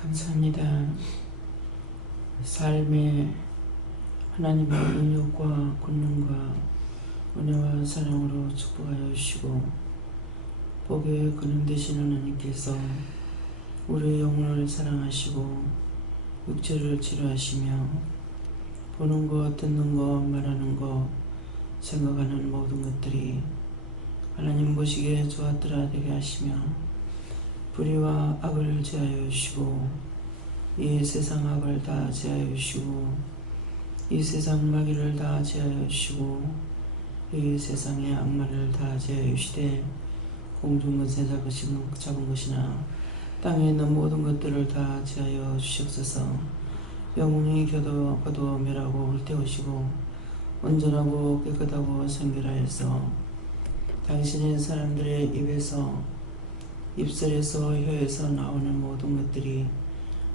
감사합니다. 삶의 하나님의 능력과 권능과 은혜와 사랑으로 축복하여 주시고 복의 근원 되시는 하나님께서 우리의 영혼을 사랑하시고 육체를 치료하시며 보는 것, 듣는 것, 말하는 것, 생각하는 모든 것들이 하나님 보시기에 좋았더라 되게 하시며 불의와 악을 제하여 주시고 이 세상 악을 다 제하여 주시고 이 세상 마귀를 다 제하여 주시고 이 세상의 악마를 다 제하여 주시되 공중 것에 작은 것이나 땅에 있는 모든 것들을 다 제하여 주시옵소서. 영혼이 거두어 멸하고 불태우시고 온전하고 깨끗하고 성결하여서 당신의 사람들의 입술에서 혀에서 나오는 모든 것들이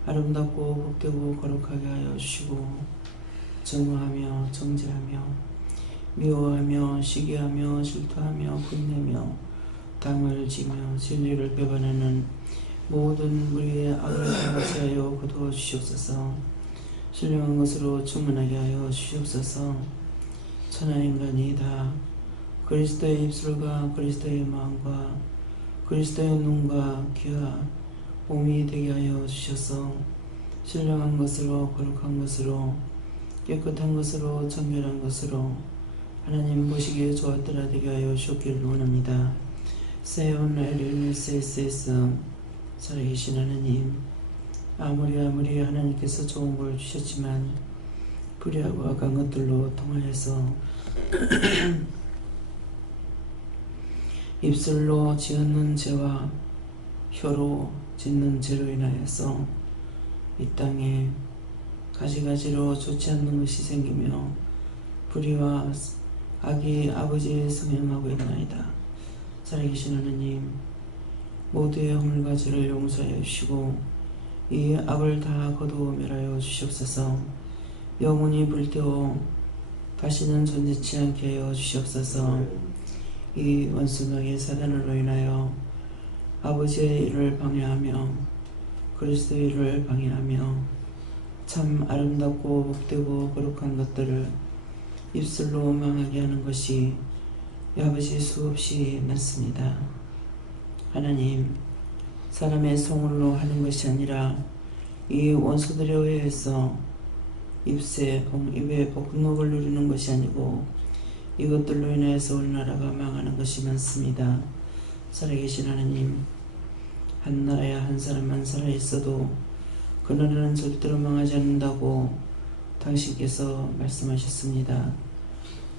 아름답고 복되고 거룩하게 하여 주시고 정화하며 정죄하며 미워하며 시기하며 질투하며 분내며 담을 지며 진리를 배반하는 모든 우리의 악을 다 제하여 거두어 주시옵소서. 신령한 것으로 충만하게 하여 주시옵소서. 천하인간이 다 그리스도의 입술과 그리스도의 마음과 그리스도의 눈과 귀와 몸이 되게 하여 주셔서 신령한 것으로 거룩한 것으로 깨끗한 것으로 정결한 것으로 하나님 보시기에 좋았더라 되게 하여 주시기를 원합니다. 세온 엘릴 세세스 살아계신 하나님, 아무리 하나님께서 좋은 걸 주셨지만 불의하고 악한 것들로 통하여서 입술로 지었는 죄와 혀로 짓는 죄로 인하여서 이 땅에 가지가지로 좋지 않는 것이 생기며 불의와 악이 아버지의 성행하고 있나이다. 살아계신 하나님, 모두의 허물과 죄를 용서하여 주시고 이 악을 다 거두어 멸하여 주시옵소서. 영원히 불태워 다시는 존재치 않게 하여 주시옵소서. 이 원수마귀 사단으로 인하여 아버지의 일을 방해하며 그리스도의 일을 방해하며 참 아름답고 복되고 거룩한 것들을 입술로 망하게 하는 것이 아버지 수없이 많습니다. 하나님, 사람의 성울로 하는 것이 아니라 이 원수들에 의해서 입에 복록을 누리는 것이 아니고 이것들로 인해서 우리나라가 망하는 것이 많습니다. 살아계신 하나님, 한 나라에 한 사람만 살아있어도 그 나라는 절대로 망하지 않는다고 당신께서 말씀하셨습니다.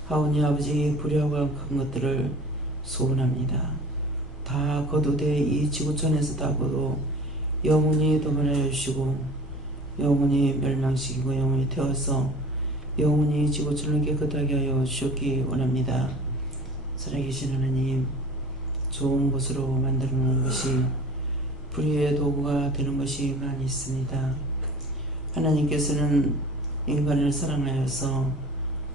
하오니 아버지, 불의하고 악한 것들을 소원합니다. 다 거두되 이 지구촌에서 다 거두 영원히 도말하여 주시고 영원히 멸망시키고 영원히 태워서 영원히 지구촌을 깨끗하게 하여 주셨기 원합니다. 살아계신 하나님, 좋은 곳으로 만들어 놓은 것이 불의의 도구가 되는 것이 많이 있습니다. 하나님께서는 인간을 사랑하여서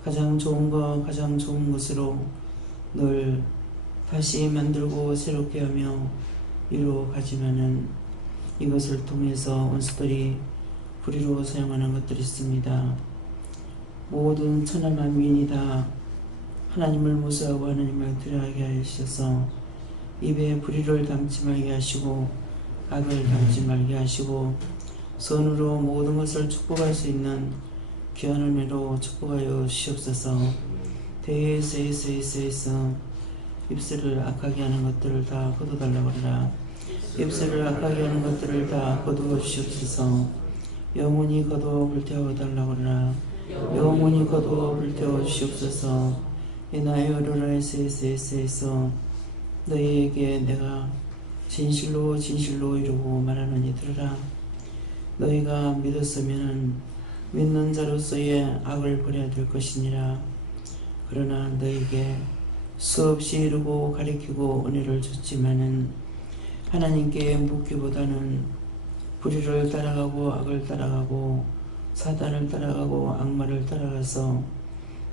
가장 좋은 것으로 늘 다시 만들고 새롭게 하며 이루어 가지만은 이것을 통해서 원수들이 불의로 사용하는 것들이 있습니다. 모든 천하 만민이 다 하나님을 무시하고 하나님을 두려워하게 하셔서 입에 불의를 담지 말게 하시고 악을 담지 말게 하시고 선으로 모든 것을 축복할 수 있는 귀한 은혜로 축복하여 주시옵소서. 대세에서 입술을 악하게 하는 것들을 다 거둬달라고 하라. 입술을 악하게 하는 것들을 다 거두어 주시옵소서. 영원히 거두어 불태워 달라고 하라. 영원히 거두어 불태워 주시옵소서. 나의 어로라에서 너희에게 내가 진실로 이루고 말하노니 들으라. 너희가 믿었으면 믿는 자로서의 악을 버려야 될 것이니라. 그러나 너희에게 수없이 이루고 가리키고 은혜를 줬지만은 하나님께 묻기보다는 불의를 따라가고 악을 따라가고 사단을 따라가고 악마를 따라가서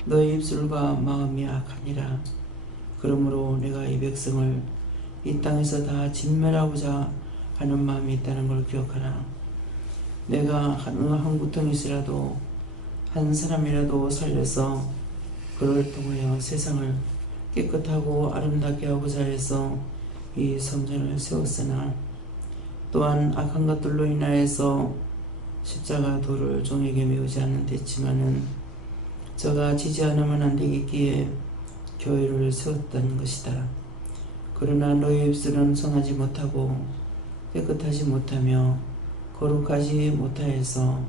너희 입술과 마음이 악하니라. 그러므로 내가 이 백성을 이 땅에서 다 진멸하고자 하는 마음이 있다는 걸 기억하라. 내가 한 구덩이시라도 한 사람이라도 살려서 그를 통하여 세상을 깨끗하고 아름답게 하고자 해서 이 성전을 세웠으나 또한 악한 것들로 인하여서 십자가 돌을 종에게 메우지 않는댔지만은 저가 지지 않으면 안 되겠기에 교회를 세웠다는 것이다. 그러나 너희 입술은 성하지 못하고 깨끗하지 못하며 거룩하지 못하여서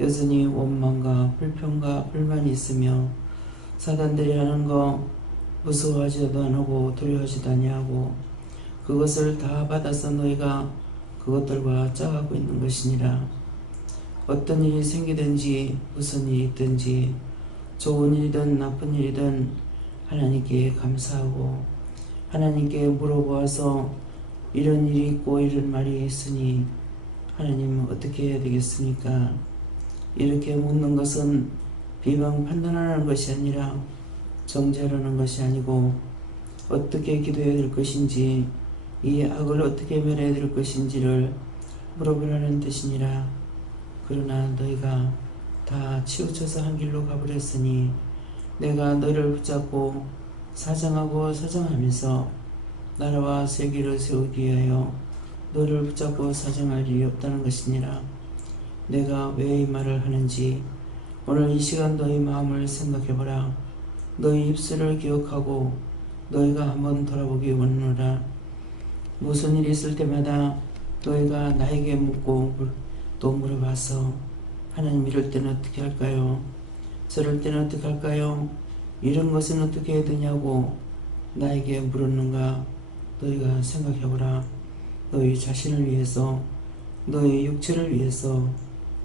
여전히 원망과 불평과 불만이 있으며 사단들이 하는 거 무서워하지도 않고 두려워하지도 아니하고 그것을 다 받아서 너희가 그것들과 짜가고 있는 것이니라. 어떤 일이 생기든지 무슨 일이 있든지 좋은 일이든 나쁜 일이든 하나님께 감사하고 하나님께 물어보아서 이런 일이 있고 이런 말이 있으니 하나님 어떻게 해야 되겠습니까? 이렇게 묻는 것은 비방 판단하는 것이 아니라 정죄하는 것이 아니고 어떻게 기도해야 될 것인지 이 악을 어떻게 멸해야 될 것인지를 물어보라는 뜻이니라. 그러나 너희가 다 치우쳐서 한 길로 가버렸으니 내가 너희를 붙잡고 사정하고 사정하면서 나라와 세계를 세우기 위하여 너희를 붙잡고 사정할 일이 없다는 것이니라. 내가 왜 이 말을 하는지 오늘 이 시간 너희 마음을 생각해보라. 너희 입술을 기억하고 너희가 한번 돌아보기 원하노라. 무슨 일이 있을 때마다 너희가 나에게 묻고 또 물어봐서 하나님 이럴 때는 어떻게 할까요? 저럴 때는 어떻게 할까요? 이런 것은 어떻게 해야 되냐고 나에게 물었는가? 너희가 생각해보라. 너희 자신을 위해서, 너희 육체를 위해서,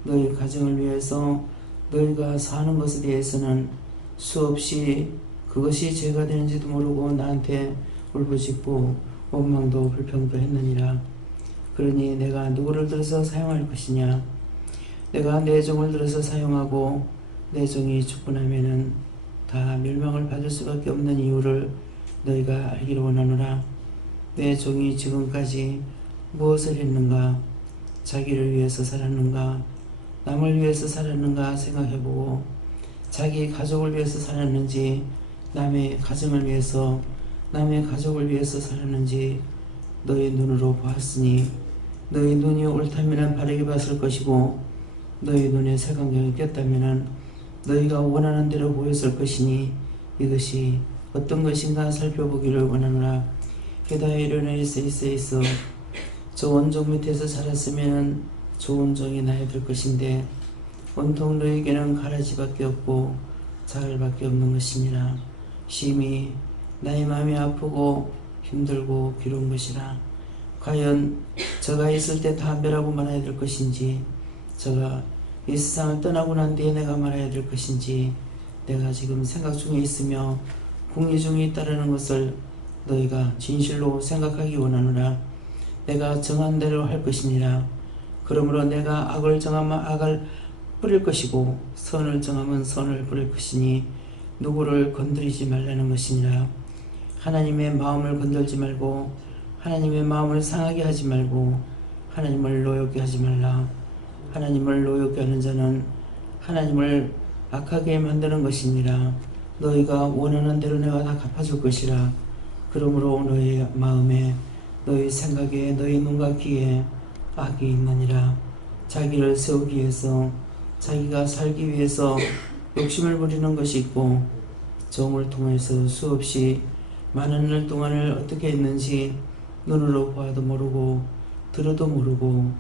너희 가정을 위해서 너희가 사는 것에 대해서는 수없이 그것이 죄가 되는지도 모르고 나한테 울부짖고 원망도 불평도 했느니라. 그러니 내가 누구를 들어서 사용할 것이냐? 내가 내 종을 들어서 사용하고 내 종이 죽고나면은 다 멸망을 받을 수밖에 없는 이유를 너희가 알기를 원하노라. 내 종이 지금까지 무엇을 했는가? 자기를 위해서 살았는가? 남을 위해서 살았는가 생각해보고 자기 가족을 위해서 살았는지 남의 가정을 위해서 남의 가족을 위해서 살았는지 너희 눈으로 보았으니 너희 눈이 옳다면 바르게 봤을 것이고 너희 눈에 색안경이 꼈다면 너희가 원하는 대로 보였을 것이니 이것이 어떤 것인가 살펴보기를 원하노라. 게다가 이르노니 세이세이서 좋은 종 밑에서 자랐으면 좋은 종이 나야 될 것인데 온통 너에게는 가라지밖에 없고 자갈밖에 없는 것이니라. 심히 나의 마음이 아프고 힘들고 괴로운 것이라. 과연 저가 있을 때 다 멸하고 말아야 될 것인지 저가 이 세상을 떠나고 난 뒤에 내가 말아야 될 것인지 내가 지금 생각 중에 있으며 궁리 중에 있다는 것을 너희가 진실로 생각하기 원하노라. 내가 정한 대로 할 것이니라. 그러므로 내가 악을 정하면 악을 뿌릴 것이고 선을 정하면 선을 뿌릴 것이니 누구를 건드리지 말라는 것이니라. 하나님의 마음을 건들지 말고 하나님의 마음을 상하게 하지 말고 하나님을 노엽게 하지 말라. 하나님을 노엽게 하는 자는 하나님을 악하게 만드는 것이니라. 너희가 원하는 대로 내가 다 갚아줄 것이라. 그러므로 너희 마음에 너희 생각에 너희 눈과 귀에 악이 있느니라. 자기를 세우기 위해서 자기가 살기 위해서 욕심을 부리는 것이 있고 종을 통해서 수없이 많은 날 동안을 어떻게 했는지 눈으로 보아도 모르고 들어도 모르고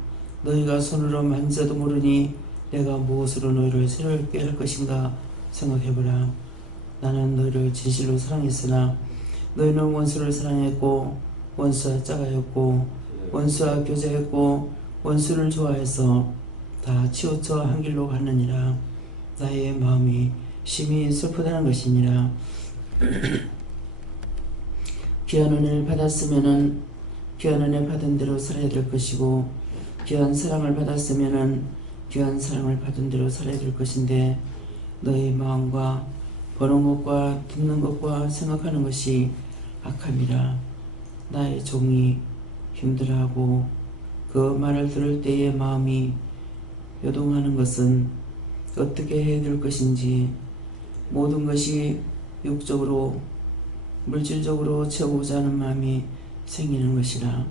너희가 손으로 만져도 모르니 내가 무엇으로 너희를 새롭게 할 것인가 생각해보라. 나는 너희를 진실로 사랑했으나 너희는 원수를 사랑했고 원수와 짝하였고 원수와 교제했고 원수를 좋아해서 다 치우쳐 한 길로 갔느니라. 나의 마음이 심히 슬프다는 것이니라. 귀한 은혜를 받았으면은 귀한 은혜 받은 대로 살아야 될 것이고 귀한 사랑을 받았으면은 귀한 사랑을 받은 대로 살아야 될 것인데 너의 마음과 보는 것과 듣는 것과 생각하는 것이 악함이라. 나의 종이 힘들어하고 그 말을 들을 때의 마음이 요동하는 것은 어떻게 해야 될 것인지, 모든 것이 육적으로 물질적으로 채우고자 하는 마음이 생기는 것이라.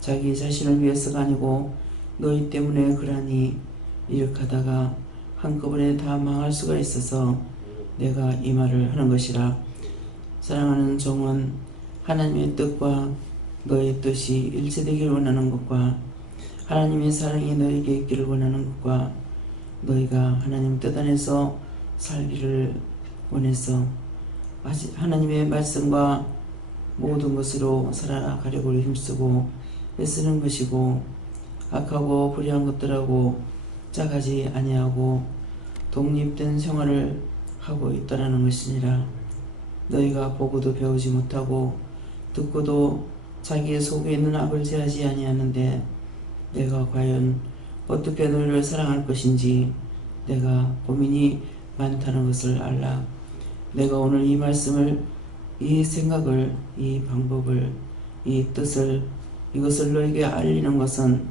자기 자신을 위해서가 아니고 너희 때문에 그러니 이렇게 하다가 한꺼번에 다 망할 수가 있어서 내가 이 말을 하는 것이라. 사랑하는 종은 하나님의 뜻과 너의 뜻이 일치되기를 원하는 것과 하나님의 사랑이 너에게 있기를 원하는 것과 너희가 하나님 뜻 안에서 살기를 원해서 하나님의 말씀과 모든 것으로 살아가려고 힘쓰고 애쓰는 것이고, 악하고 불의한 것들하고 짜가지 아니하고 독립된 생활을 하고 있다라는 것이니라. 너희가 보고도 배우지 못하고 듣고도 자기의 속에 있는 악을 제하지 아니하는데 내가 과연 어떻게 너희를 사랑할 것인지 내가 고민이 많다는 것을 알라. 내가 오늘 이 말씀을, 이 생각을, 이 방법을, 이 뜻을, 이것을 너에게 알리는 것은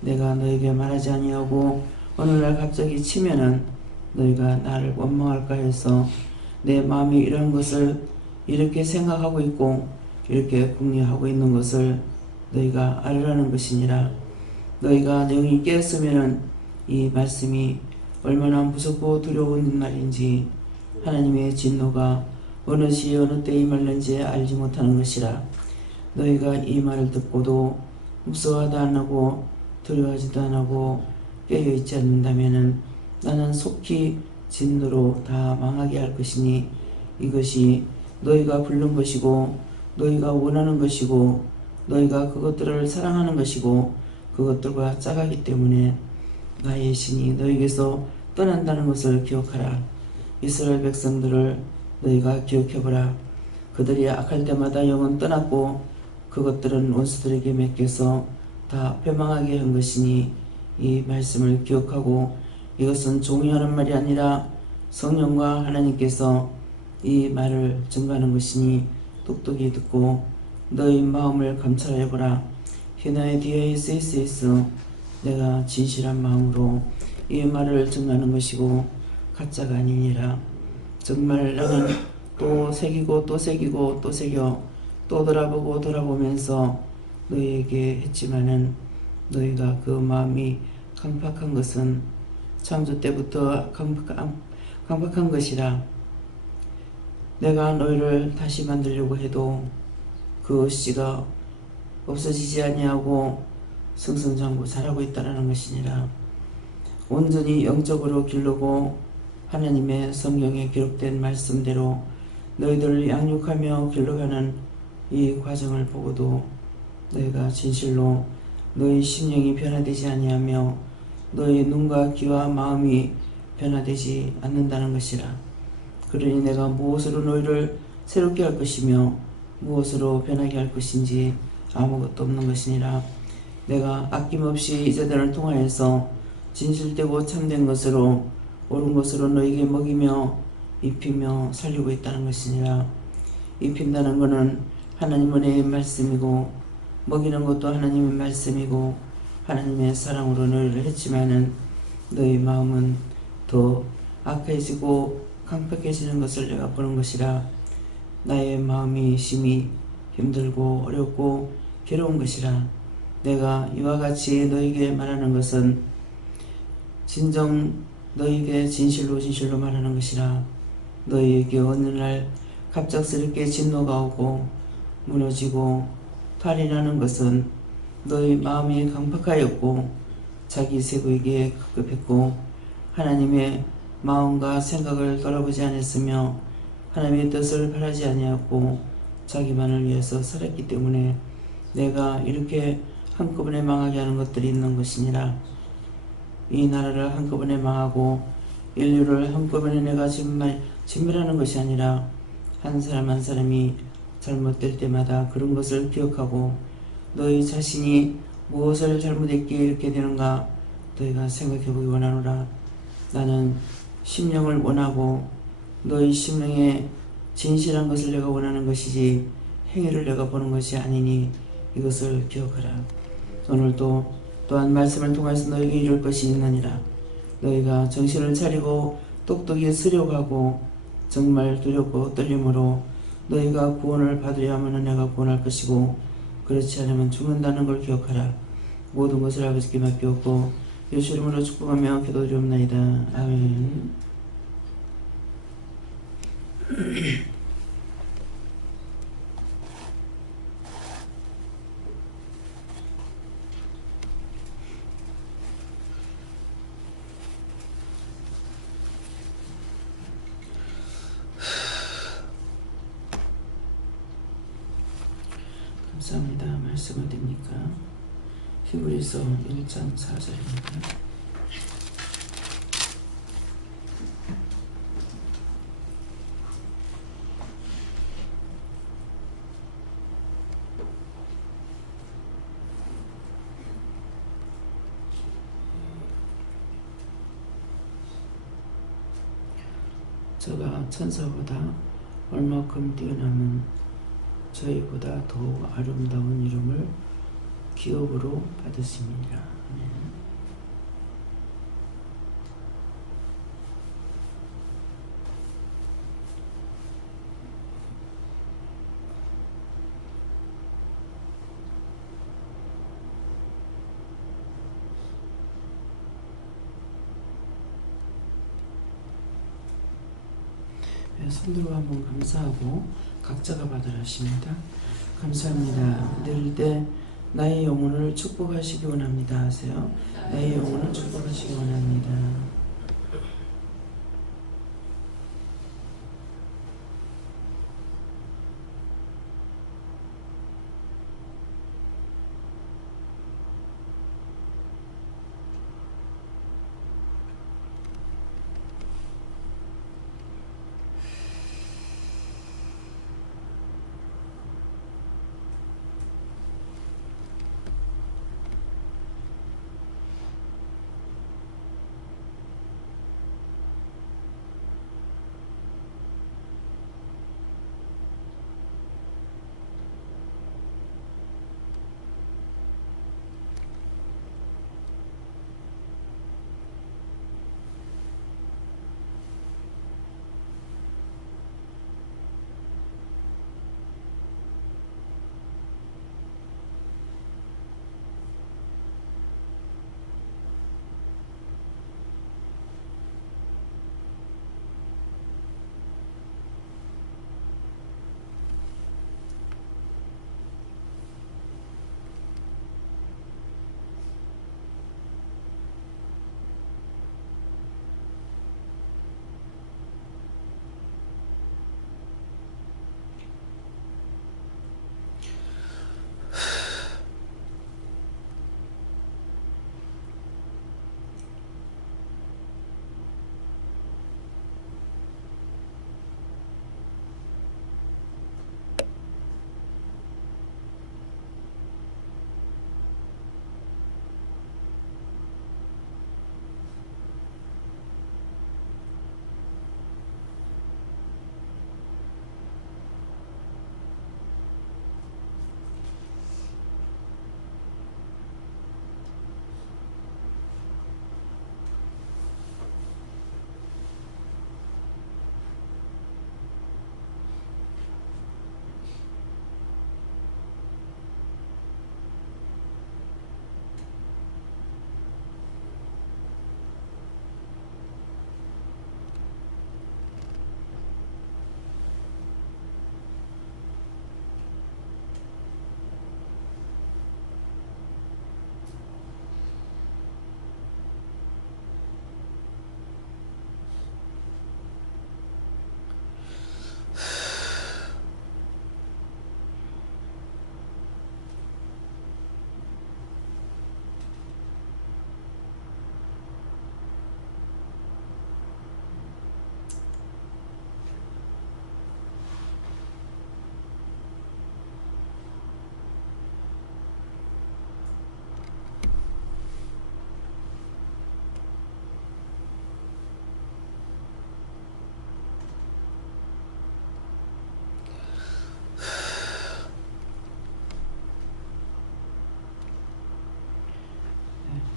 내가 너에게 말하지 아니하고 오늘날 갑자기 치면은 너희가 나를 원망할까 해서 내 마음이 이런 것을 이렇게 생각하고 있고 이렇게 궁리하고 있는 것을 너희가 알으라는 것이니라. 너희가 영이 깨었으면은 이 말씀이 얼마나 무섭고 두려운 말인지, 하나님의 진노가 어느 시에 어느 때에 임할는지 알지 못하는 것이라. 너희가 이 말을 듣고도 무서워하도 안 하고 두려워하지도 안 하고 깨어있지 않는다면은 나는 속히 진노로 다 망하게 할 것이니 이것이 너희가 부른 것이고 너희가 원하는 것이고 너희가 그것들을 사랑하는 것이고 그것들과 짜가기 때문에 나의 신이 너희에게서 떠난다는 것을 기억하라. 이스라엘 백성들을 너희가 기억해보라. 그들이 악할 때마다 영은 떠났고 그것들은 원수들에게 맡겨서 다 패망하게 한 것이니 이 말씀을 기억하고, 이것은 종이 하는 말이 아니라 성령과 하나님께서 이 말을 증거하는 것이니 똑똑히 듣고 너희 마음을 감찰해보라. 히나의 뒤에 SSS 내가 진실한 마음으로 이 말을 증거하는 것이고 가짜가 아니니라. 정말 나는 또 새기고 또 새기고 또 새겨 또 돌아보고 돌아보면서 너희에게 했지만은 너희가 그 마음이 강팍한 것은 창조 때부터 강팍한 것이라. 내가 너희를 다시 만들려고 해도 그 씨가 없어지지 아니하고 승승장구 자라고 있다는 것이니라. 온전히 영적으로 기르고 하나님의 성경에 기록된 말씀대로 너희들을 양육하며 길러가는 이 과정을 보고도 너희가 진실로 너희 심령이 변화되지 아니하며 너희 눈과 귀와 마음이 변화되지 않는다는 것이라. 그러니 내가 무엇으로 너희를 새롭게 할 것이며 무엇으로 변하게 할 것인지 아무것도 없는 것이니라. 내가 아낌없이 이제들을 통하여서 진실되고 참된 것으로 옳은 것으로 너희에게 먹이며 입히며 살리고 있다는 것이니라. 입힌다는 것은 하나님 은혜의 말씀이고 먹이는 것도 하나님의 말씀이고 하나님의 사랑으로 너희를 했지만은 너희 마음은 더 악해지고 강팍해지는 것을 내가 보는 것이라. 나의 마음이 심히 힘들고 어렵고 괴로운 것이라. 내가 이와 같이 너희에게 말하는 것은 진정 너희에게 진실로 말하는 것이라. 너희에게 어느 날 갑작스럽게 진노가 오고 무너지고 탈이 나는 것은 너희 마음이 강팍하였고 자기 세부에게 급급했고 하나님의 마음과 생각을 돌아보지 않았으며 하나님의 뜻을 바라지 아니하고 자기만을 위해서 살았기 때문에 내가 이렇게 한꺼번에 망하게 하는 것들이 있는 것이니라. 이 나라를 한꺼번에 망하고 인류를 한꺼번에 내가 진멸하는 것이 아니라 한 사람 한 사람이 잘못될 때마다 그런 것을 기억하고 너희 자신이 무엇을 잘못했기에 이렇게 되는가 너희가 생각해보기 원하노라. 나는 심령을 원하고 너희 심령에 진실한 것을 내가 원하는 것이지 행위를 내가 보는 것이 아니니 이것을 기억하라. 오늘도 또한 말씀을 통해서 너에게 이룰 것이 있느니라. 너희가 정신을 차리고 똑똑히 쓰려고 정말 두렵고 떨림으로 너희가 구원을 받으려 하면 내가 구원할 것이고 그렇지 않으면 죽는다는 걸 기억하라. 모든 것을 아버지께 맡겼고 예수 이름으로 축복하며 기도드리옵나이다. 아멘. 감사합니다. 말씀 어딥니까? 히브리서 1장 4절입니다. 저가 천사보다 얼마큼 뛰어나면 저희보다 더욱 아름다운 이름을 기업으로 받으십니다. 아멘. 손들고 한번 감사하고 각자가 받으라 하십니다. 감사합니다. 내릴 때 나의 영혼을 축복하시기 원합니다 하세요. 나의 영혼을 축복하시기 원합니다.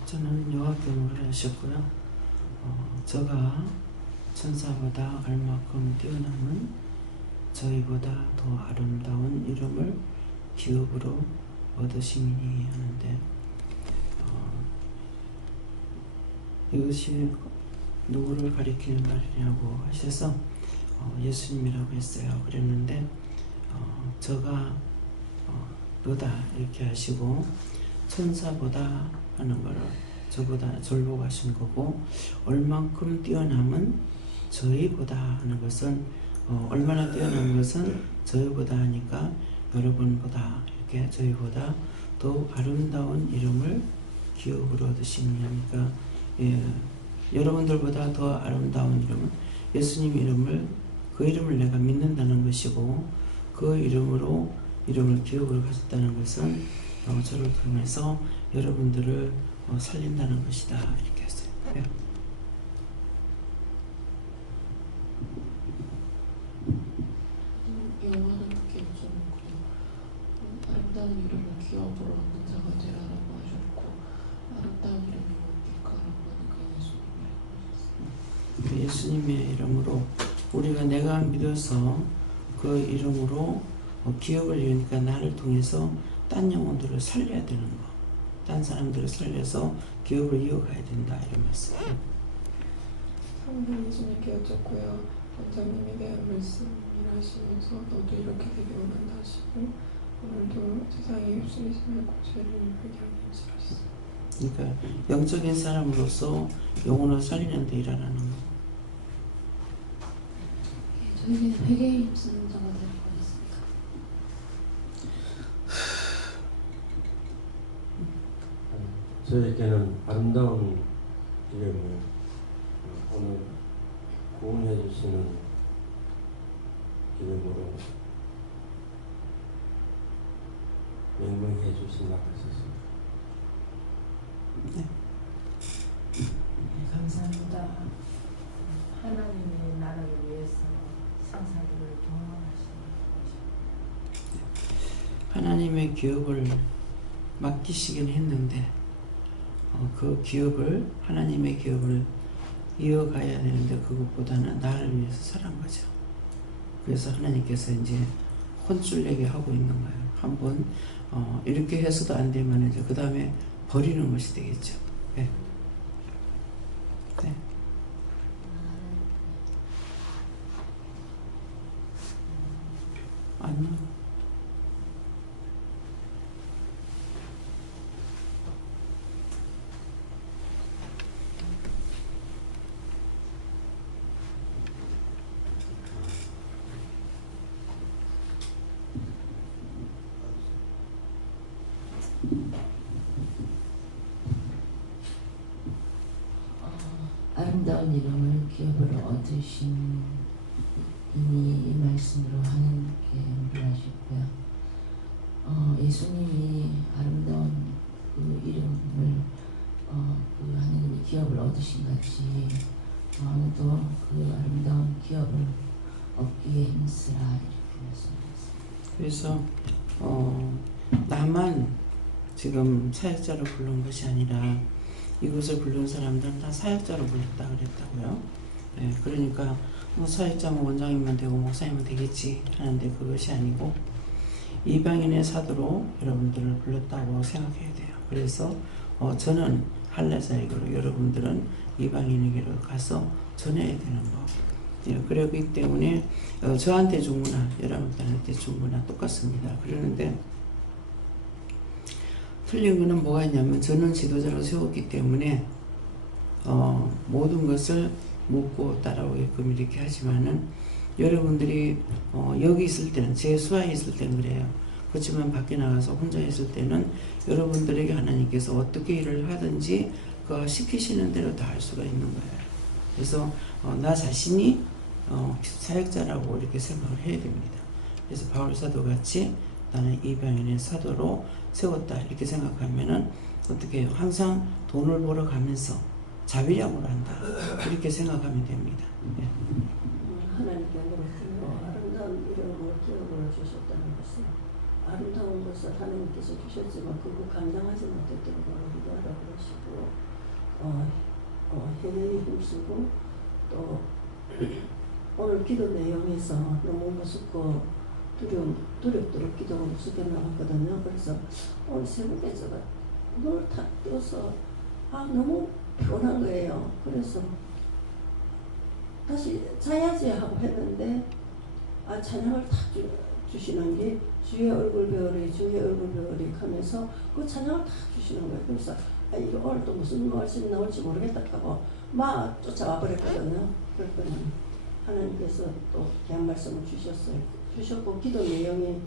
저는 여호와께 노래를 하셨고요. 저가 천사보다 얼마큼 뛰어남은 저희보다 더 아름다운 이름을 기업으로 얻으심이니 하는데 이것이 누구를 가리키는 말이냐고 하셔서 예수님이라고 했어요. 그랬는데 저가 너다 이렇게 하시고 천사보다 하는 거를 저보다 절보고 하신 거고 얼만큼 뛰어남은 저희보다 하는 것은 얼마나 뛰어난 것은 저희보다 하니까 여러분보다 이렇게 저희보다 더욱 아름다운 이름을 기업으로 얻으시느니까 여러분들보다 더 아름다운 이름은 예수님 이름을 그 이름을 내가 믿는다는 것이고 그 이름을 기업으로 가졌다는 것은 저를 통해서 여러분들을 살린다는 것이다 이렇게 했어요. 네. 영원하게 여쭤보고요. 아름다운 이름을 기업으로 얻는 자가 되라라고 하셨고 아름다운 이름이 뭡니까라고 하니까 예수님이라고 하셨어요. 예수님의 이름으로 우리가 내가 믿어서 그 이름으로 기업을 이루니까 나를 통해서 딴 영혼들을 살려야 되는 거. 딴 사람들을 살려서 기업을 이어가야 된다 이런 말씀. 사모님 예수님께 여쭙고요. 원장님에 대한 말씀을 하시면서 너도 이렇게 되기 원한다 하시고 오늘도 세상에 휩쓸리지 말고 죄를 회개하기 힘쓰셨어요. 그러니까 영적인 사람으로서 영혼을 살리는 데 일하라는 거. 저에게는 회개에 힘쓰는 자가 되고 있습니다. 저에게는 아름다운 이름을 오늘 구원해 주시는 이름으로 명명해 주신다고 하셨습니다. 네. 감사합니다. 하나님의 나라를 위해서 생사를 동원하시는 하나님의 기업을 맡기시긴 했는데 그 기업을 하나님의 기업을 이어가야 되는데 그것보다는 나를 위해서 살한 거죠. 그래서 하나님께서 이제 혼쭐 내게 하고 있는 거예요. 한번 이렇게 해서도 안 되면 이제 그 다음에 버리는 것이 되겠죠. 네. 네. 아니요. 아름다운 이름을 기업으로 얻으신 이니 이 말씀으로 하나님께 물어하셨고요. 예수님이 아름다운 그 이름을 그 하나님이 기업을 얻으신 같이 오늘도 그 아름다운 기업을 얻기에 힘쓰라 이렇게 말씀하셨습니다. 그래서 나만 지금 사역자로 부른 것이 아니라 이것을 부른 사람들은 다 사역자로 불렀다 그랬다고요. 네, 그러니까 사역자면 원장이면 되고 목사님은 되겠지 하는데 그것이 아니고 이방인의 사도로 여러분들을 불렀다고 생각해야 돼요. 그래서 저는 할례자이고 여러분들은 이방인에게로 가서 전해야 되는 거. 예, 그렇기 때문에 저한테 준 거나 여러분들한테 준 거나 똑같습니다. 그러는데 틀린 거는 뭐가 있냐면 저는 지도자로 세웠기 때문에 모든 것을 묻고 따라오게끔 이렇게 하지만은 여러분들이 여기 있을 때는 제 수하에 있을 때는 그래요. 그렇지만 밖에 나가서 혼자 있을 때는 여러분들에게 하나님께서 어떻게 일을 하든지 그 시키시는 대로 다 할 수가 있는 거예요. 그래서 나 자신이 사역자라고 이렇게 생각을 해야 됩니다. 그래서 바울 사도 같이 나는 이방인의 사도로 세웠다 이렇게 생각하면은 어떻게 해요? 항상 돈을 벌어 가면서 자비량으로 한다 이렇게 생각하면 됩니다. 네. 하나님께 아름다운 이름으로 기업을 주셨다는 것은 아름다운 것을 하나님께서 주셨지만 그거 감당하지 못했던 거로 기도하라고 그러시고 해내기 힘쓰고 또 오늘 기도 내용에서 너무 무섭고 두렵도록 기도가 무섭게 나왔거든요. 그래서 오늘 새벽에 제가 눈을 탁 떠서 너무 피곤한 거예요. 그래서 다시 자야지 하고 했는데 찬양을 탁 주시는 게 주의 얼굴 별이 하면서 그 찬양을 탁 주시는 거예요. 그래서 이게 오늘 또 무슨 말씀이 나올지 모르겠다 하고 막 쫓아와 버렸거든요. 그랬더니 하나님께서 또 귀한 말씀을 주셨고 기도 내용이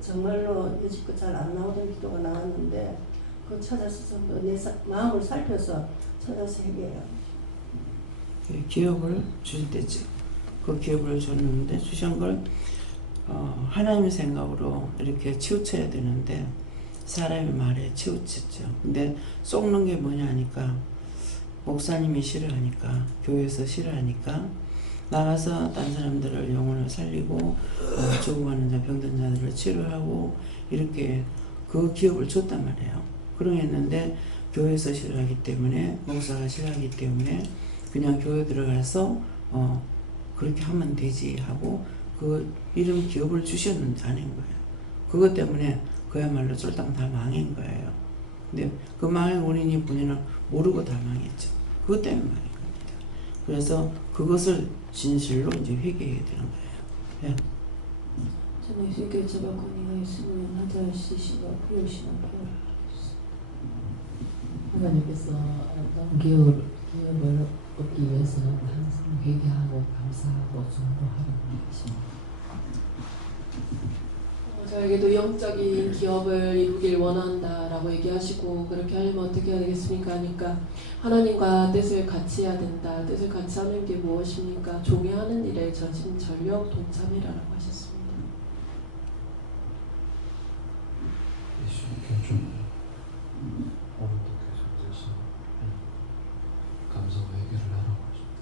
정말로 여지껏 잘 안 나오던 기도가 나왔는데 그거 찾아서 전부 내 마음을 살펴서 찾아서 해결해요. 기업을 줄 때죠. 그 기업을 줬는데 주신 걸 하나님 생각으로 이렇게 치우쳐야 되는데 사람의 말에 치우쳤죠. 근데 속는 게 뭐냐 하니까 목사님이 싫어하니까 교회에서 싫어하니까 나가서 딴 사람들을 영혼을 살리고 죽어가는 자 병든 자들을 치료하고 이렇게 그 기업을 줬단 말이에요. 그러했는데 교회에서 싫어하기 때문에 목사가 싫어하기 때문에 그냥 교회 들어가서 그렇게 하면 되지 하고 그 이름 기업을 주셨는지 안 한 거예요. 그것 때문에 그야말로 쫄딱 다 망한 거예요. 근데 그 망한 원인이 본인은 모르고 다 망했죠. 그것 때문에 망한 겁니다. 그래서 그것을 진실로 이제 회개해야 되는 거예요. 예. 저는 회개 자바코니가 있으면 하자시시가 부여시나 하나님께서 어떤 기업을 얻기 위해서는 항상 회개하고 감사하고 중보하라고 하십니다. 저에게도 영적인 기업을 이루길 원한다라고 얘기하시고 그렇게 하려면 어떻게 해야 되겠습니까? 하니까 하나님과 뜻을 같이 해야 된다. 뜻을 같이 하는 게 무엇입니까? 종이 하는 일에 전심전력 동참이라고 하셨습니다. 예수님께 좀 오늘도 계속해서 감사와 회개를 하라고 하십니다.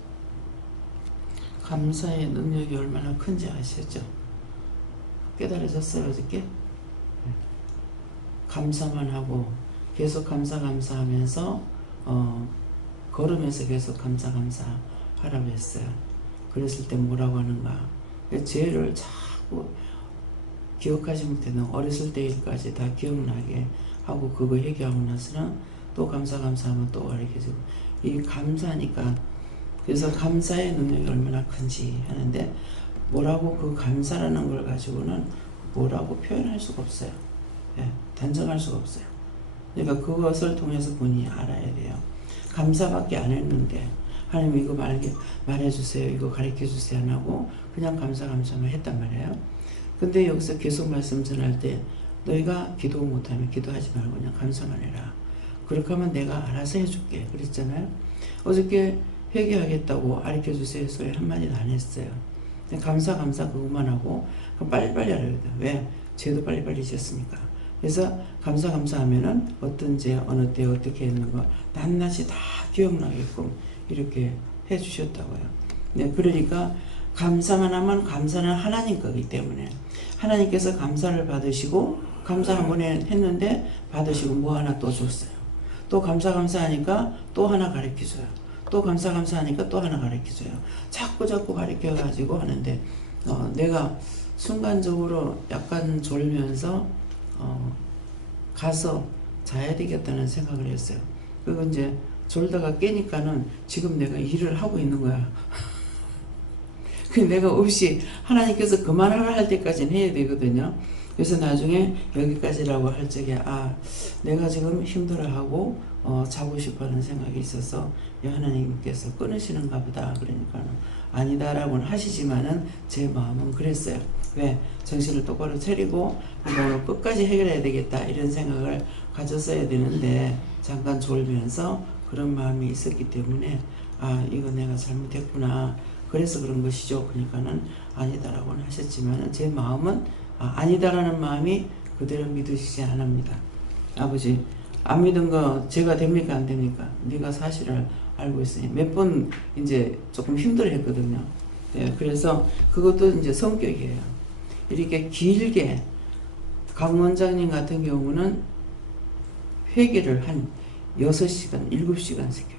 감사의 능력이 얼마나 큰지 아시죠? 깨달아졌어요 어저께? 감사만 하고 계속 감사하면서 걸으면서 계속 감사하라고 했어요. 그랬을 때 뭐라고 하는가? 죄를 자꾸 기억하지 못했는 어렸을 때 일까지 다 기억나게 하고 그거 얘기하고 나서는 또 감사하면 또 가르쳐주고 이 감사니까 그래서 감사의 능력이 얼마나 큰지 하는데 뭐라고 그 감사라는 걸 가지고는 뭐라고 표현할 수가 없어요. 예, 단정할 수가 없어요. 그러니까 그것을 통해서 본인이 알아야 돼요. 감사밖에 안 했는데 하나님 이거 말해주세요. 이거 가르쳐주세요 안 하고 그냥 감사만 했단 말이에요. 근데 여기서 계속 말씀 전할 때 너희가 기도 못하면 기도하지 말고 그냥 감사만 해라. 그렇게 하면 내가 알아서 해줄게. 그랬잖아요. 어저께 회개하겠다고 가르쳐주세요. 소리 한마디도 안 했어요. 감사 그것만 하고 빨리빨리 하려고 해요. 왜? 죄도 빨리빨리 지었으니까. 그래서 감사하면은 어떤 죄 어느 때 어떻게 했는 거 낱낱이 다 기억나게끔 이렇게 해주셨다고요. 네, 그러니까 감사만 하면 감사는 하나님 거기 때문에 하나님께서 감사를 받으시고 감사 한 번 했는데 받으시고 뭐 하나 또 줬어요. 또 감사하니까 또 하나 가르쳐줘요. 또 감사하니까 또 하나 가르쳐줘요. 자꾸 가르쳐가지고 하는데 내가 순간적으로 약간 졸면서 가서 자야 되겠다는 생각을 했어요. 그리고 이제 졸다가 깨니까는 지금 내가 일을 하고 있는 거야. 그 내가 없이 하나님께서 그만하라 할 때까지는 해야 되거든요. 그래서 나중에 여기까지라고 할 적에 내가 지금 힘들어하고 자고 싶어하는 생각이 있어서 하나님께서 끊으시는가 보다. 그러니까 아니다라고는 하시지만은 제 마음은 그랬어요. 왜? 정신을 똑바로 차리고 오늘 끝까지 해결해야 되겠다 이런 생각을 가졌어야 되는데 잠깐 졸면서 그런 마음이 있었기 때문에 이거 내가 잘못했구나. 그래서 그런 것이죠. 그러니까는 아니다라고는 하셨지만은 제 마음은 아니다라는 마음이 그대로 믿으시지 않습니다. 아버지 안 믿은 거 제가 됩니까 안 됩니까? 네가 사실을 알고 있으니 몇 번 이제 조금 힘들어 했거든요. 네, 그래서 그것도 이제 성격이에요. 이렇게 길게 강 원장님 같은 경우는 회개를 한 6시간, 7시간 시켜요.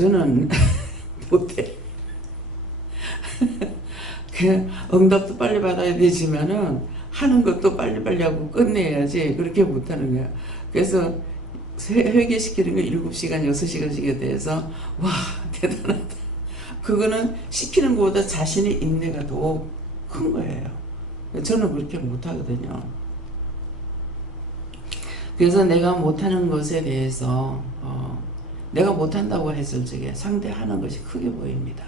저는 못해. 그 응답도 빨리 받아야 되지만은 하는 것도 빨리빨리 하고 끝내야지. 그렇게 못하는 거야. 그래서 회개시키는 거 7시간, 6시간씩에 대해서 와 대단하다. 그거는 시키는 것보다 자신의 인내가 더 큰 거예요. 저는 그렇게 못하거든요. 그래서 내가 못하는 것에 대해서 내가 못한다고 했을 적에 상대하는 것이 크게 보입니다.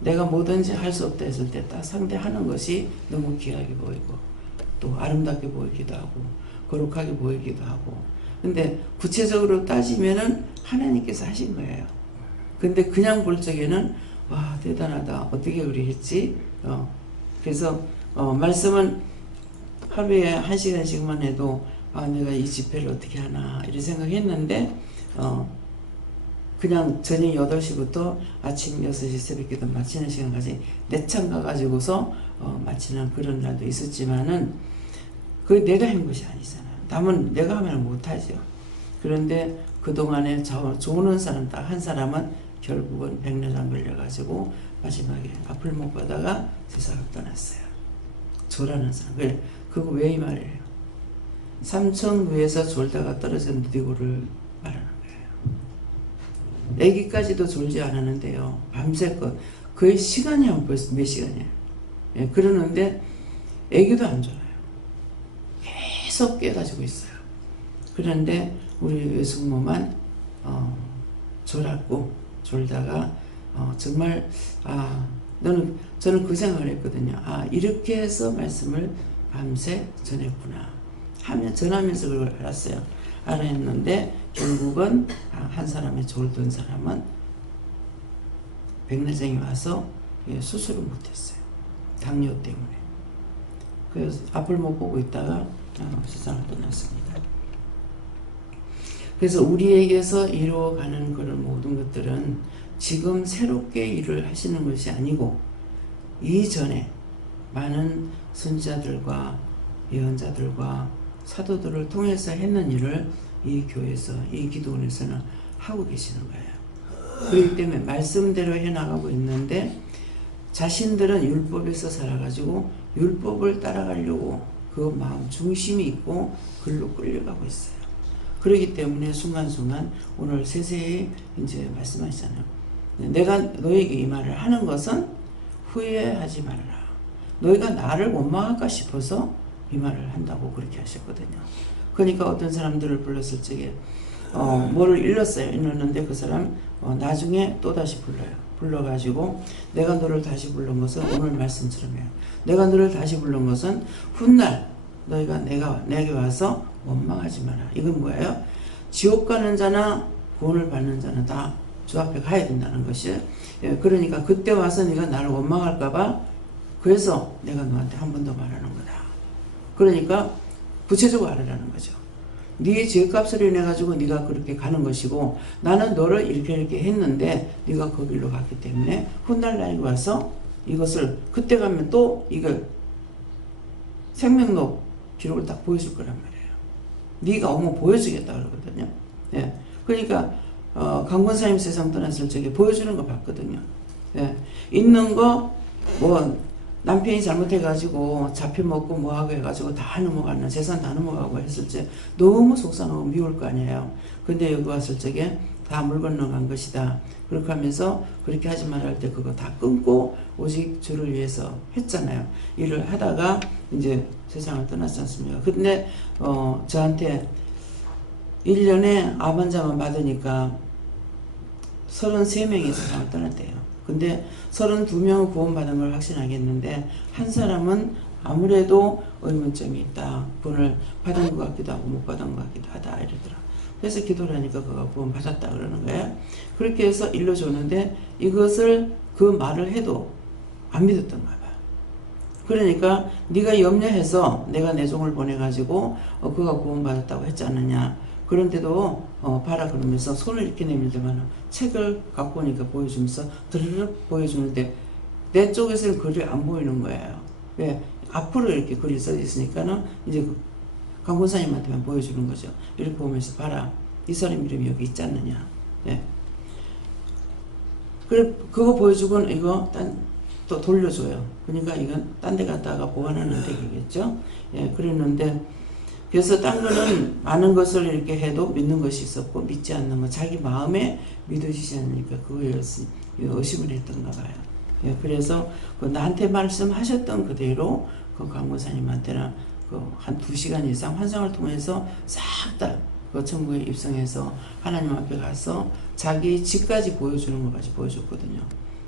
내가 뭐든지 할 수 없다 했을 때 딱 상대하는 것이 너무 귀하게 보이고 또 아름답게 보이기도 하고 거룩하게 보이기도 하고. 근데 구체적으로 따지면은 하나님께서 하신 거예요. 근데 그냥 볼 적에는 와 대단하다. 어떻게 그리 했지? 그래서 말씀은 하루에 1시간씩만 해도 내가 이 집회를 어떻게 하나 이런 생각했는데 그냥 저녁 8시부터 아침 6시 새벽기도 마치는 시간까지 내창 가가지고서 마치는 그런 날도 있었지만은 그게 내가 한 것이 아니잖아요. 남은 내가 하면 못하죠. 그런데 그동안에 좋은 사람 딱 한 사람은 결국은 백내장 걸려가지고 마지막에 앞을 못 보다가 세상을 떠났어요. 조라는 사람. 그거 왜 이 말이에요? 삼천 위에서 졸다가 떨어진 누디고를 말하는 거예요. 애기까지도 졸지 않았는데요. 밤새껏 거의 시간이 안 벌써 몇 시간이에요. 예, 그러는데 애기도 안 졸아요. 계속 깨가지고 있어요. 그런데 우리 외숙모만 졸다가 정말 저는 그 생각을 했거든요. 이렇게 해서 말씀을 밤새 전했구나 하면 전하면서 그걸 알았는데 결국은 한 사람의 졸던 사람은 백내장이 와서 수술을 못했어요. 당뇨 때문에. 그래서 앞을 못 보고 있다가 세상을 떠났습니다. 그래서 우리에게서 이루어가는 그런 모든 것들은 지금 새롭게 일을 하시는 것이 아니고 이전에 많은 선지자들과 예언자들과 사도들을 통해서 했는 일을 이 교회에서 이 기도원에서는 하고 계시는 거예요. 그렇기 때문에 말씀대로 해나가고 있는데 자신들은 율법에서 살아가지고 율법을 따라가려고 그 마음 중심이 있고 글로 끌려가고 있어요. 그렇기 때문에 순간순간 오늘 세세히 이제 말씀하시잖아요. 내가 너에게 이 말을 하는 것은 후회하지 말라. 너희가 나를 원망할까 싶어서 이 말을 한다고 그렇게 하셨거든요. 그러니까 어떤 사람들을 불렀을 적에 뭐를 읽었는데 그 사람 나중에 또다시 불러가지고 내가 너를 다시 부른 것은 오늘 말씀처럼이에요. 내가 너를 다시 부른 것은 훗날 너희가 내게 와서 원망하지 마라. 이건 뭐예요? 지옥 가는 자나 구원을 받는 자는 다 주 앞에 가야 된다는 것이에요. 그러니까 그때 와서 네가 나를 원망할까봐 그래서 내가 너한테 한 번 더 말하는 거다. 그러니까 구체적으로 알으라는 거죠. 네 죄값을 인해가지고 네가 그렇게 가는 것이고 나는 너를 이렇게 했는데 네가 그 길로 갔기 때문에 훗날 나에게 와서 이것을 그때 가면 또 이걸 생명록 기록을 딱 보여줄 거란 말이에요. 네가 오면 보여주겠다 그러거든요. 예. 그러니까 강권사님 세상 떠났을 적에 보여주는 거 봤거든요. 예. 있는 거 뭐 남편이 잘못해가지고 잡혀먹고 뭐하고 해가지고 다 넘어가는 재산 다 넘어가고 했을 때 너무 속상하고 미울 거 아니에요. 근데 여기 왔을 적에 다 물 건너간 것이다. 그렇게 하면서 그렇게 하지 말할 때 그거 다 끊고 오직 주를 위해서 했잖아요. 일을 하다가 이제 세상을 떠났지 않습니까? 근데 저한테 1년에 암환자만 받으니까 33명이 세상을 떠났대요. 근데 32명은 구원받은 걸 확신하겠는데 한 사람은 아무래도 의문점이 있다. 구원을 받은 것 같기도 하고 못 받은 것 같기도 하다 이러더라. 그래서 기도를 하니까 그가 구원 받았다 그러는 거예요. 그렇게 해서 일러줬는데 이것을 그 말을 해도 안 믿었던가 봐요. 그러니까 네가 염려해서 내가 내 종을 보내가지고 그가 구원 받았다고 했지 않느냐. 그런데도 봐라 그러면서 손을 이렇게 내밀더만 책을 갖고 오니까 보여주면서 드르륵 보여주는데 내 쪽에서는 글이 안 보이는 거예요. 왜? 앞으로 이렇게 글이 써 있으니까는 이제 강권사님한테만 보여주는 거죠. 이렇게 보면서 봐라 이 사람 이름이 여기 있지 않느냐. 네. 그래 그거 보여주고는 이거 또 돌려줘요. 그러니까 이건 딴 데 갔다가 보관하는 되겠죠. 예, 그랬는데 그래서 딴 거는 많은 것을 이렇게 해도 믿는 것이 있었고 믿지 않는 거 자기 마음에 믿어지지 않으니까 그거에 의심을 했던가 봐요. 예, 그래서 그 나한테 말씀하셨던 그대로 그 강무사님한테는 그 한 2시간 이상 환상을 통해서 싹 다 그 천국에 입성해서 하나님 앞에 가서 자기 집까지 보여주는 것까지 보여줬거든요.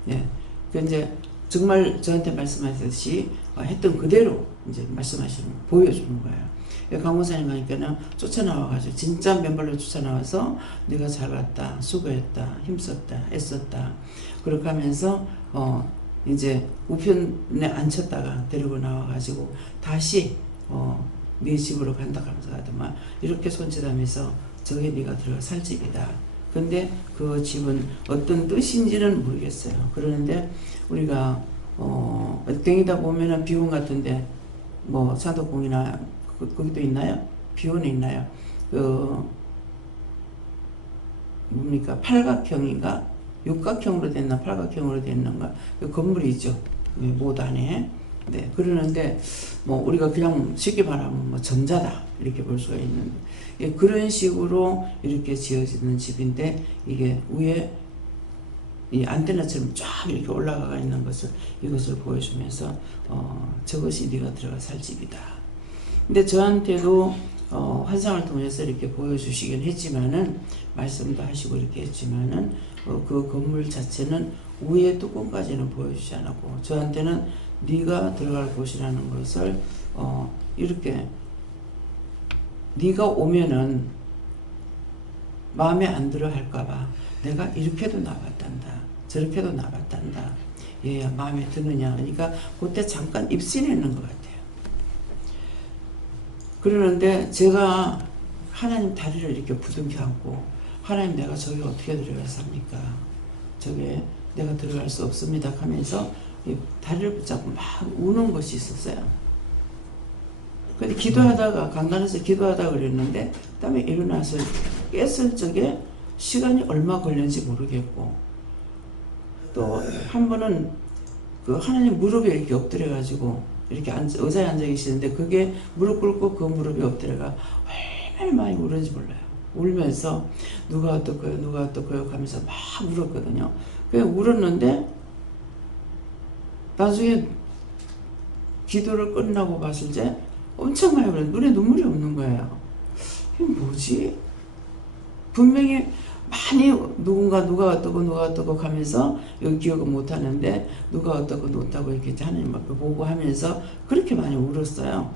예, 그 이제 정말 저한테 말씀하셨듯이 했던 그대로 이제 말씀하시는 거 보여주는 거예요. 강무사님 가니까는 쫓아나와가지고 진짜 맨발로 쫓아나와서 네가 잘 왔다, 수고했다, 힘썼다, 애썼다 그렇게 하면서 이제 우편에 앉혔다가 데리고 나와가지고 다시 네 집으로 간다 하면서 가더만 이렇게 손짓하면서 저게 네가 들어가 살 집이다. 근데 그 집은 어떤 뜻인지는 모르겠어요. 그러는데 우리가 땡이다 보면은 비원 같은데 뭐 사도공이나 거기도 있나요? 비원에 있나요? 그 뭡니까 팔각형인가 육각형으로 됐나 팔각형으로 됐는가 그 건물이 있죠. 못 안에. 네, 그러는데 뭐 우리가 그냥 쉽게 말하면 뭐 전자다 이렇게 볼 수가 있는데 예, 그런 식으로 이렇게 지어지는 집인데 이게 위에 이 안테나처럼 쫙 이렇게 올라가 있는 것을 이것을 보여주면서 저것이 네가 들어가 살 집이다. 근데 저한테도 환상을 통해서 이렇게 보여주시긴 했지만은 말씀도 하시고 이렇게 했지만은 그 건물 자체는 위에 뚜껑까지는 보여주지 않았고 저한테는 네가 들어갈 곳이라는 것을 이렇게 네가 오면은 마음에 안 들어 할까봐 내가 이렇게도 나갔단다 저렇게도 나갔단다 얘야 마음에 드느냐 그러니까 그때 잠깐 입신했는 것 같아요. 그러는데 제가 하나님 다리를 이렇게 부둥켜 안고 하나님 내가 저기 어떻게 들어가서 삽니까? 저게 내가 들어갈 수 없습니다 하면서 다리를 붙잡고 막 우는 것이 있었어요. 근데 기도하다가 강단에서 기도하다가 그랬는데 그다음에 일어나서 깼을 적에 시간이 얼마 걸렸는지 모르겠고 또 한 번은 그 하나님 무릎에 이렇게 엎드려 가지고 이렇게 의자에 앉아 계시는데 그게 무릎 꿇고 그 무릎에 엎드려가 얼마나 많이 울었는지 몰라요. 울면서 누가 어떡해요 누가 어떡해요 하면서 막 울었거든요. 그냥 울었는데 나중에 기도를 끝나고 봤을 때 엄청 많이 울어요. 눈에 눈물이 없는 거예요. 이게 뭐지? 분명히 많이 누가 어떠고 하면서 여기 기억은 못하는데 누가 어떠고 이렇게 하나님 앞에 보고 하면서 그렇게 많이 울었어요.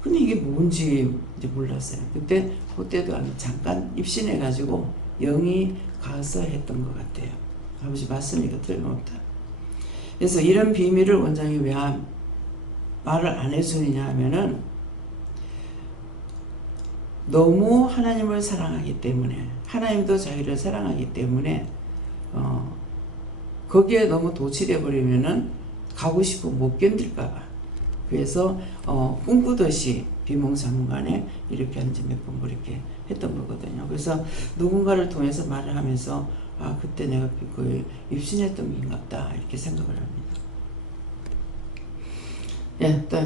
근데 이게 뭔지 이제 몰랐어요. 그때도 잠깐 입신해가지고 영이 가서 했던 것 같아요. 아버지 맞습니까? 틀림없다. 그래서 이런 비밀을 원장이 왜 말을 안 해주느냐 하면은 너무 하나님을 사랑하기 때문에 하나님도 자기를 사랑하기 때문에 거기에 너무 도취돼 버리면은 가고 싶으면 못 견딜까봐 그래서 꿈꾸듯이 비몽사몽간에 이렇게 한 지 몇 번 그렇게 했던 거거든요. 그래서 누군가를 통해서 말을 하면서 그때 내가 그 입신했던 게 같다 이렇게 생각을 합니다. 예, 또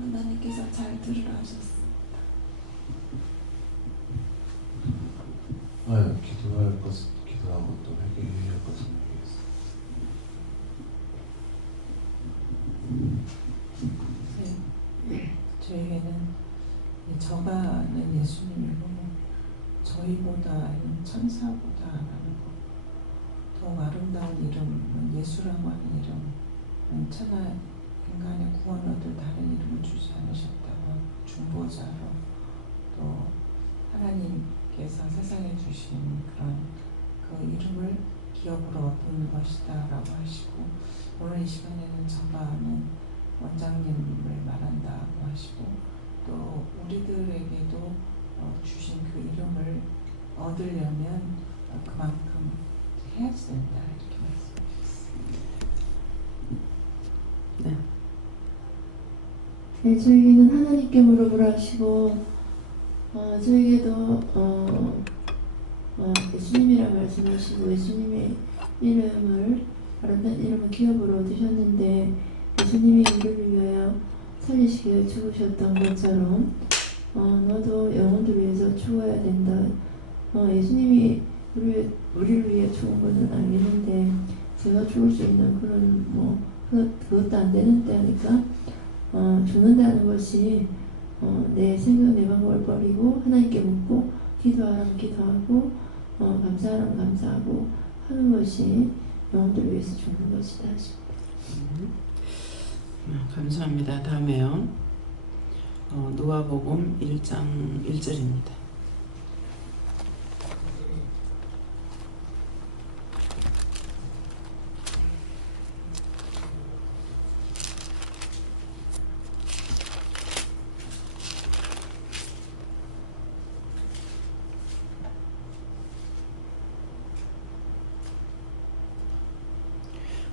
하나님께서 잘 들으라 하셨습니다. 기도할 것은 기도하고 또 회개해야 할 것은 네. 저에게는 저가는 예수님이고 저희보다 천사보다 나르고 더 아름다운 이름은 예수라고 하는 이름은 천하 인간의 구원 얻을 다른 이름을 주지 않으셨다고 중보자로 또 하나님께서 세상에 주신 그런 그 이름을 기업으로 얻는 것이다 라고 하시고 오늘 이 시간에는 저가는 원장님을 말한다고 하시고 또 우리들에게도 주신 그 이름을 얻으려면 그만큼 해야 된다 이렇게 말씀하셨습니다. 네. 네, 저에게는 하나님께 무릎을 하시고 저에게도 예수님이라 말씀하시고 예수님의 이름을 아름다운 이름을 기업으로 얻으셨는데 예수님이 우리를 위하여 살리시기에 죽으셨던 것처럼 너도 영혼들을 위해서 죽어야 된다. 예수님이 우리를 위해 죽은 것은 알겠는데 제가 죽을 수 있는 그런 그것도 안 되는데 하니까 죽는다는 것이 내 생각 내 방법을 버리고 하나님께 묻고 기도하라면 기도하고 감사하라면 감사하고 하는 것이 영혼들을 위해서 죽는 것이다 싶습니다. 감사합니다. 다음에요. 누가복음 1장 1절입니다.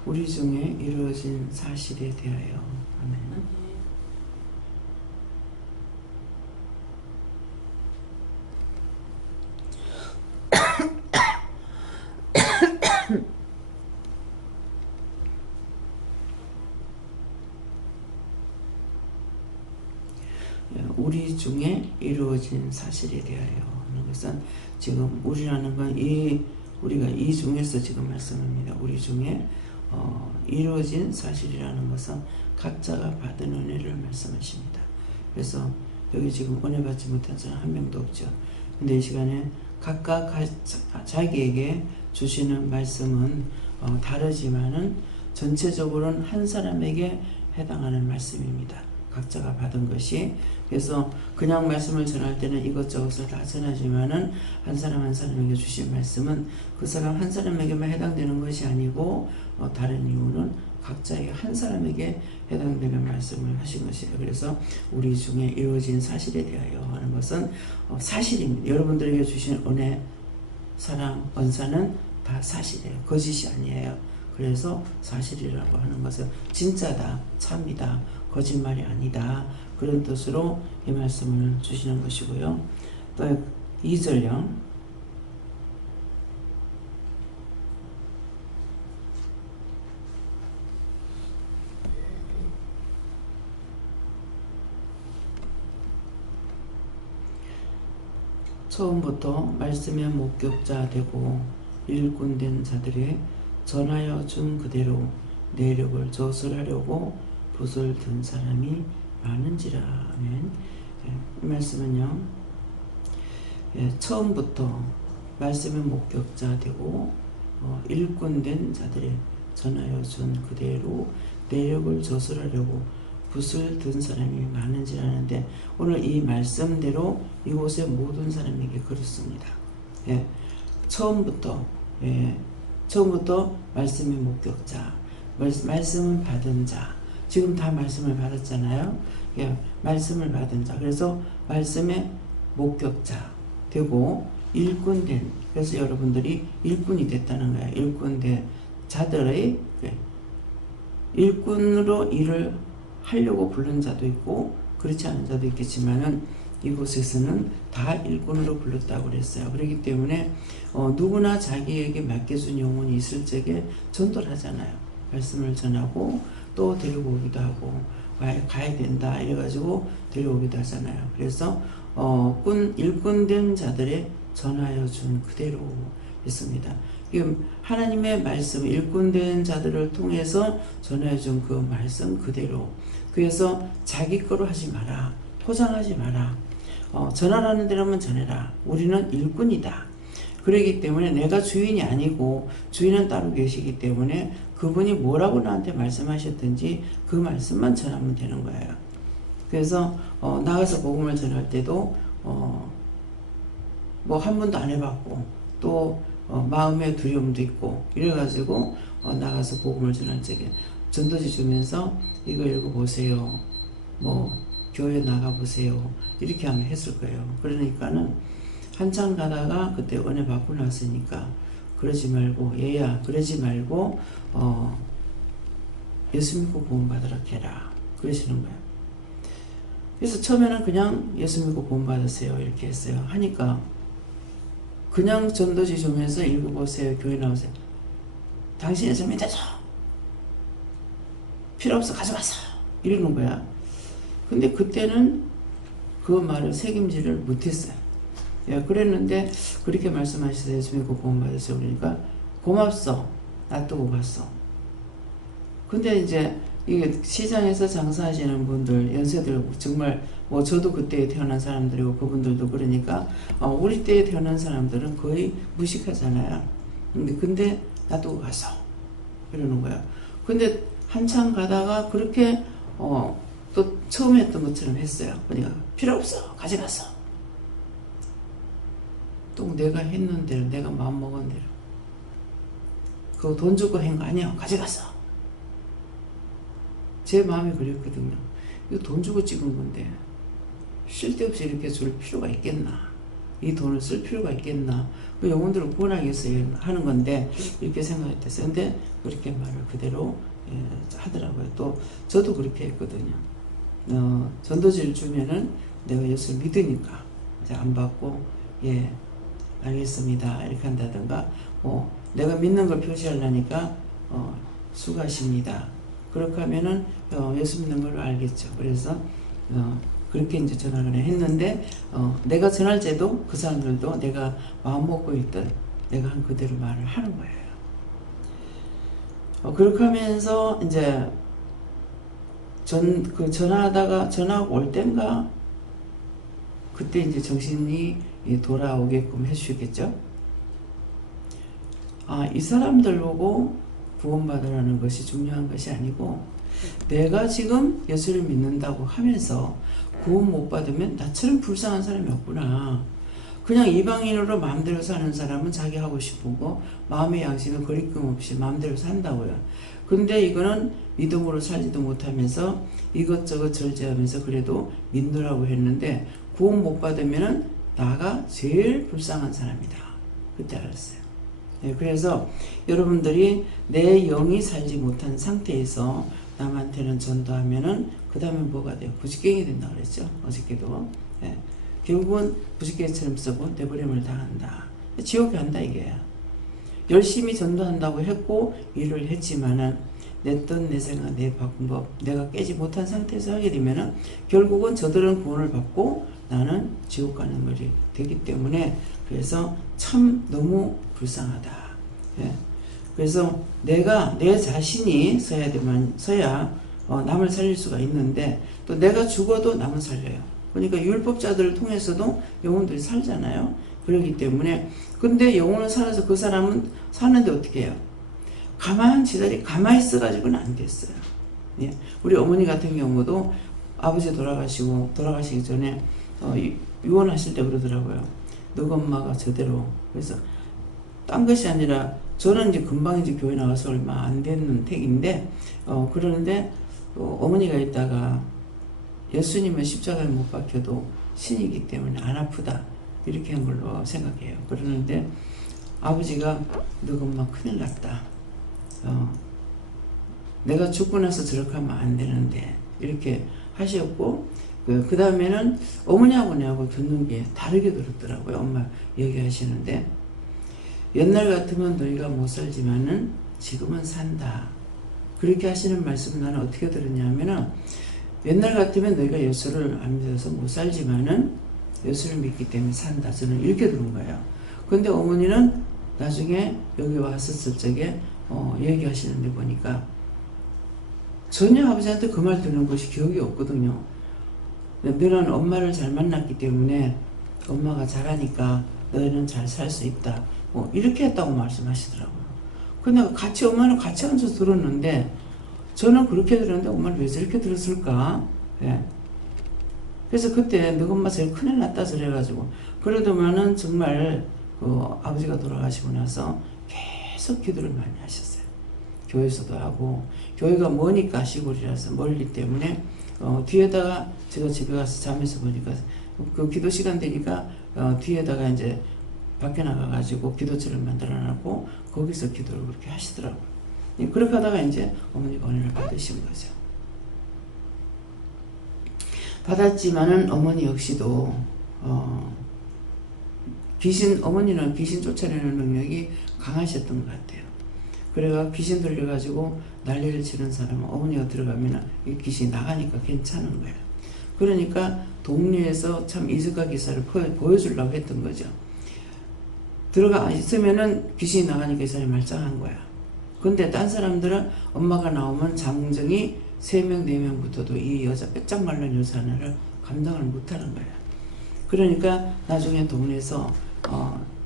우리 중에 이루어진 사실에 대하여. 아멘. 우리 중에 이루어진 사실에 대하여 하는 것은 지금 우리라는 건 우리가 이 중에서 지금 말씀합니다. 우리 중에 이루어진 사실이라는 것은 각자가 받은 은혜를 말씀하십니다. 그래서 여기 지금 은혜 받지 못한 사람 한 명도 없죠. 근데 이 시간에 각각 자기에게 주시는 말씀은 다르지만은 전체적으로는 한 사람에게 해당하는 말씀입니다. 각자가 받은 것이. 그래서 그냥 말씀을 전할 때는 이것저것을 다 전하지만은 한 사람 한 사람에게 주신 말씀은 그 사람 한 사람에게만 해당되는 것이 아니고 다른 이유는 각자의 한 사람에게 해당되는 말씀을 하신 것이에요. 그래서 우리 중에 이루어진 사실에 대하여 하는 것은 사실입니다. 여러분들에게 주신 은혜, 사랑, 언사는 다 사실이에요. 거짓이 아니에요. 그래서 사실이라고 하는 것은 진짜다, 참이다, 거짓말이 아니다. 그런 뜻으로 이 말씀을 주시는 것이고요. 또 2절요. 처음부터 말씀의 목격자 되고 일꾼된 자들의 전하여 준 그대로 내력을 조설하려고 붓을 든 사람이 많은지라. 아멘. 이 말씀은요, 처음부터 말씀의 목격자 되고 일꾼된 자들의 전하여 준 그대로 내력을 조설하려고 붓을 든 사람이 많은지라는데, 오늘 이 말씀대로 이곳의 모든 사람에게 그렇습니다. 처음부터 말씀의 목격자, 말씀을 받은 자, 지금 다 말씀을 받았잖아요. 말씀을 받은 자, 그래서 말씀의 목격자 되고 일꾼된, 그래서 여러분들이 일꾼이 됐다는 거예요. 일꾼된 자들의 일꾼으로 일을 하려고 부른 자도 있고 그렇지 않은 자도 있겠지만은 이곳에서는 다 일꾼으로 불렀다고 그랬어요. 그렇기 때문에 누구나 자기에게 맡겨준 영혼이 있을 적에 전도를 하잖아요. 말씀을 전하고 또 데리고 오기도 하고 가야 된다 이래가지고 데려오기도 하잖아요. 그래서 일꾼된 자들의 전하여 준 그대로 있습니다. 하나님의 말씀, 일꾼된 자들을 통해서 전하여 준 그 말씀 그대로. 그래서 자기 거로 하지 마라. 포장하지 마라. 전하라는 대로만 전해라. 우리는 일꾼이다. 그렇기 때문에 내가 주인이 아니고 주인은 따로 계시기 때문에 그분이 뭐라고 나한테 말씀하셨든지 그 말씀만 전하면 되는 거예요. 그래서 나가서 복음을 전할 때도 뭐 한 번도 안 해봤고 또 마음의 두려움도 있고 이래가지고 나가서 복음을 전할 적에 전도지 주면서 이거 읽어보세요. 뭐 교회 나가보세요. 이렇게 하면 했을 거예요. 그러니까는 한참 가다가 그때 은혜 받고 났으니까 그러지 말고, 얘야 그러지 말고 예수 믿고 구원 받으라 해라 그러시는 거예요. 그래서 처음에는 그냥 예수 믿고 구원 받으세요 이렇게 했어요. 하니까 그냥 전도지 주면서 읽어보세요. 교회 나오세요. 당신의 좀 믿어줘. 필요 없어 가져가서 이러는 거야. 근데 그때는 그 말을 책임지를 못했어요. 예, 그랬는데 그렇게 말씀하셔서 예수 믿고 구원 받았어요. 그러니까 고맙소. 놔두고 갔어. 근데 이제 이게 시장에서 장사하시는 분들 연세들 정말 뭐 저도 그때 태어난 사람들이고 그분들도 그러니까 우리 때에 태어난 사람들은 거의 무식하잖아요. 근데 놔두고 갔어. 이러는 거야. 근데 한참 가다가 그렇게 또 처음 했던 것처럼 했어요. 그러니까 필요 없어. 가져갔어. 또 내가 했는 대로 내가 마음먹은 대로 그거 돈 주고 한 거 아니야. 가져갔어. 제 마음이 그랬거든요. 이거 돈 주고 찍은 건데 쓸데없이 이렇게 줄 필요가 있겠나. 이 돈을 쓸 필요가 있겠나. 그 영혼들을 구원하기 위해서 하는 건데 이렇게 생각했어요. 근데 그렇게 말을 그대로 하더라고요. 또 저도 그렇게 했거든요. 전도지를 주면은 내가 예수를 믿으니까 이제 안 받고 예 알겠습니다 이렇게 한다든가 내가 믿는 걸 표시하려니까 수고하십니다. 그렇게 하면은 예수 믿는 걸로 알겠죠. 그래서 그렇게 이제 전화를 했는데 내가 전할 때도 그 사람들도 내가 마음 먹고 있던 내가 한 그대로 말을 하는 거예요. 그렇게 하면서 이제 전화하다가 전화가 올 땐가 그때 이제 정신이 돌아오게끔 해주시겠죠. 이 사람들 보고 구원받으라는 것이 중요한 것이 아니고 내가 지금 예수를 믿는다고 하면서 구원 못 받으면 나처럼 불쌍한 사람이 없구나. 그냥 이방인으로 마음대로 사는 사람은 자기 하고 싶은 거 마음의 양식은 거리낌 없이 마음대로 산다고요. 근데 이거는 믿음으로 살지도 못하면서 이것저것 절제하면서 그래도 믿느라고 했는데 구원 못 받으면 나가 제일 불쌍한 사람이다. 그때 알았어요. 네, 그래서 여러분들이 내 영이 살지 못한 상태에서 남한테는 전도하면은 그 다음에 뭐가 돼요? 부지깽이 된다 그랬죠. 어저께도. 네. 결국은 부지깽이처럼 쓰고 내버림을 당한다. 지옥에 간다 이게야. 열심히 전도한다고 했고 일을 했지만은 내 뜻, 내 생각, 내 방법 내가 깨지 못한 상태에서 하게 되면은 결국은 저들은 구원을 받고 나는 지옥 가는 것이 되기 때문에 그래서 참 너무 불쌍하다. 예. 그래서 내가 내 자신이 서야 남을 살릴 수가 있는데 또 내가 죽어도 남을 살려요. 그러니까 율법자들을 통해서도 영혼들이 살잖아요. 그렇기 때문에 근데 영혼은 살아서 그 사람은 사는데 어떻게 해요? 가만히 지다리 가만히 있어가지고는 안 됐어요. 예. 우리 어머니 같은 경우도 아버지 돌아가시기 전에 유언하실 때 그러더라고요. 너희 엄마가 저대로. 그래서 딴 것이 아니라 저는 이제 금방 이제 교회 나가서 얼마 안 되는 택인데 그러는데 어머니가 있다가 예수님은 십자가에 못 박혀도 신이기 때문에 안 아프다 이렇게 한 걸로 생각해요. 그러는데 아버지가 너희 엄마 큰일 났다. 내가 죽고 나서 저렇게 하면 안 되는데 이렇게 하셨고 그 다음에는 어머니하고 내하고 듣는 게 다르게 들었더라고요. 엄마 얘기하시는데 옛날 같으면 너희가 못 살지만은 지금은 산다. 그렇게 하시는 말씀을 나는 어떻게 들었냐면은 옛날 같으면 너희가 예수를 안 믿어서 못 살지만은 예수를 믿기 때문에 산다. 저는 이렇게 들은 거예요. 근데 어머니는 나중에 여기 왔었을 적에 얘기하시는데 보니까 전혀 아버지한테 그 말 들은 것이 기억이 없거든요. 너는 엄마를 잘 만났기 때문에 엄마가 잘하니까 너희는 잘 살 수 있다. 이렇게 했다고 말씀하시더라고요. 근데 엄마는 같이 앉아서 들었는데 저는 그렇게 들었는데 엄마는 왜 저렇게 들었을까? 예. 그래서 그때 너 엄마 제일 큰일 났다 그래가지고 그러더만은 정말 아버지가 돌아가시고 나서 계속 기도를 많이 하셨어요. 교회에서도 하고 교회가 머니까 시골이라서 멀리 때문에 뒤에다가 제가 집에 가서 잠에서 보니까 그 기도 시간 되니까 뒤에다가 이제 밖에 나가가지고 기도처를 만들어놨고 거기서 기도를 그렇게 하시더라고요. 그렇게 하다가 이제 어머니가 은혜를 받으신 거죠. 받았지만은 어머니 역시도 어머니는 귀신 쫓아내는 능력이 강하셨던 것 같아요. 그래가 귀신 들려가지고 난리를 치는 사람은 어머니가 들어가면 이 귀신이 나가니까 괜찮은 거예요. 그러니까 동네에서 참 이적과 기사를 보여주려고 했던 거죠. 들어가 있으면은 귀신이 나가니까 이 사람이 말짱한 거야. 근데 딴 사람들은 엄마가 나오면 장정이 3명, 4명부터도 이 여자 빼짝 말른 여자 하나를 감당을 못하는 거야. 그러니까 나중에 동네에서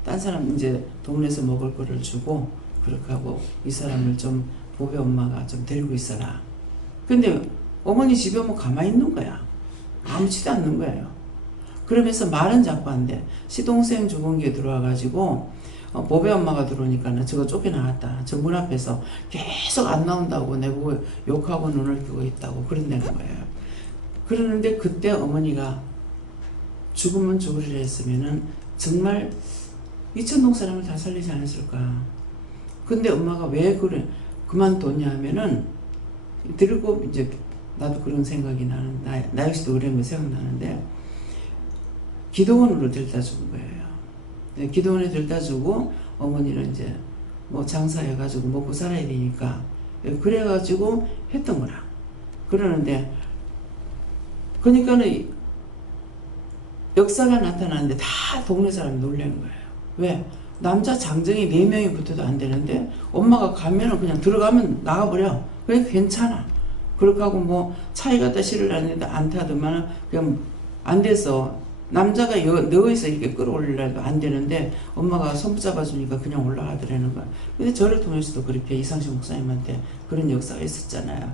딴 사람 이제 동네에서 먹을 거를 주고 그렇게 하고 이 사람을 좀 보배 엄마가 좀 데리고 있어라. 근데 어머니 집에 오면 가만히 있는 거야. 아무치도 않는 거예요. 그러면서 말은 자꾸 안 돼. 시동생 주번기에 들어와가지고 보배 엄마가 들어오니까는 저거 쫓겨나왔다. 저 문 앞에서 계속 안 나온다고 내보고 욕하고 눈을 뜨고 있다고 그런다는 거예요. 그러는데 그때 어머니가 죽으면 죽으리라 했으면은 정말 이천동 사람을 다 살리지 않았을까. 근데 엄마가 왜 그래 그만뒀냐 하면은 들고 이제 나도 그런 생각이 나는 나 역시도 그런 거 생각나는데 기도원으로 데려다 준 거예요. 네, 기도원에 데려다 주고 어머니는 이제 뭐 장사해가지고 먹고 살아야 되니까 그래가지고 했던 거라. 그러는데 그러니까는 역사가 나타나는데 다 동네 사람이 놀라는 거예요. 왜? 남자 장정이 4명이 붙어도 안 되는데 엄마가 가면은 그냥 들어가면 나가버려. 그러니까 괜찮아. 그렇게 하고 뭐 차에 갖다 실으려는데 안 타더만 그냥 안 돼서 남자가 너에서 이렇게 끌어올리려도 안 되는데 엄마가 손 붙잡아주니까 그냥 올라가더라는 거야. 근데 저를 통해서도 그렇게 이상식 목사님한테 그런 역사가 있었잖아요.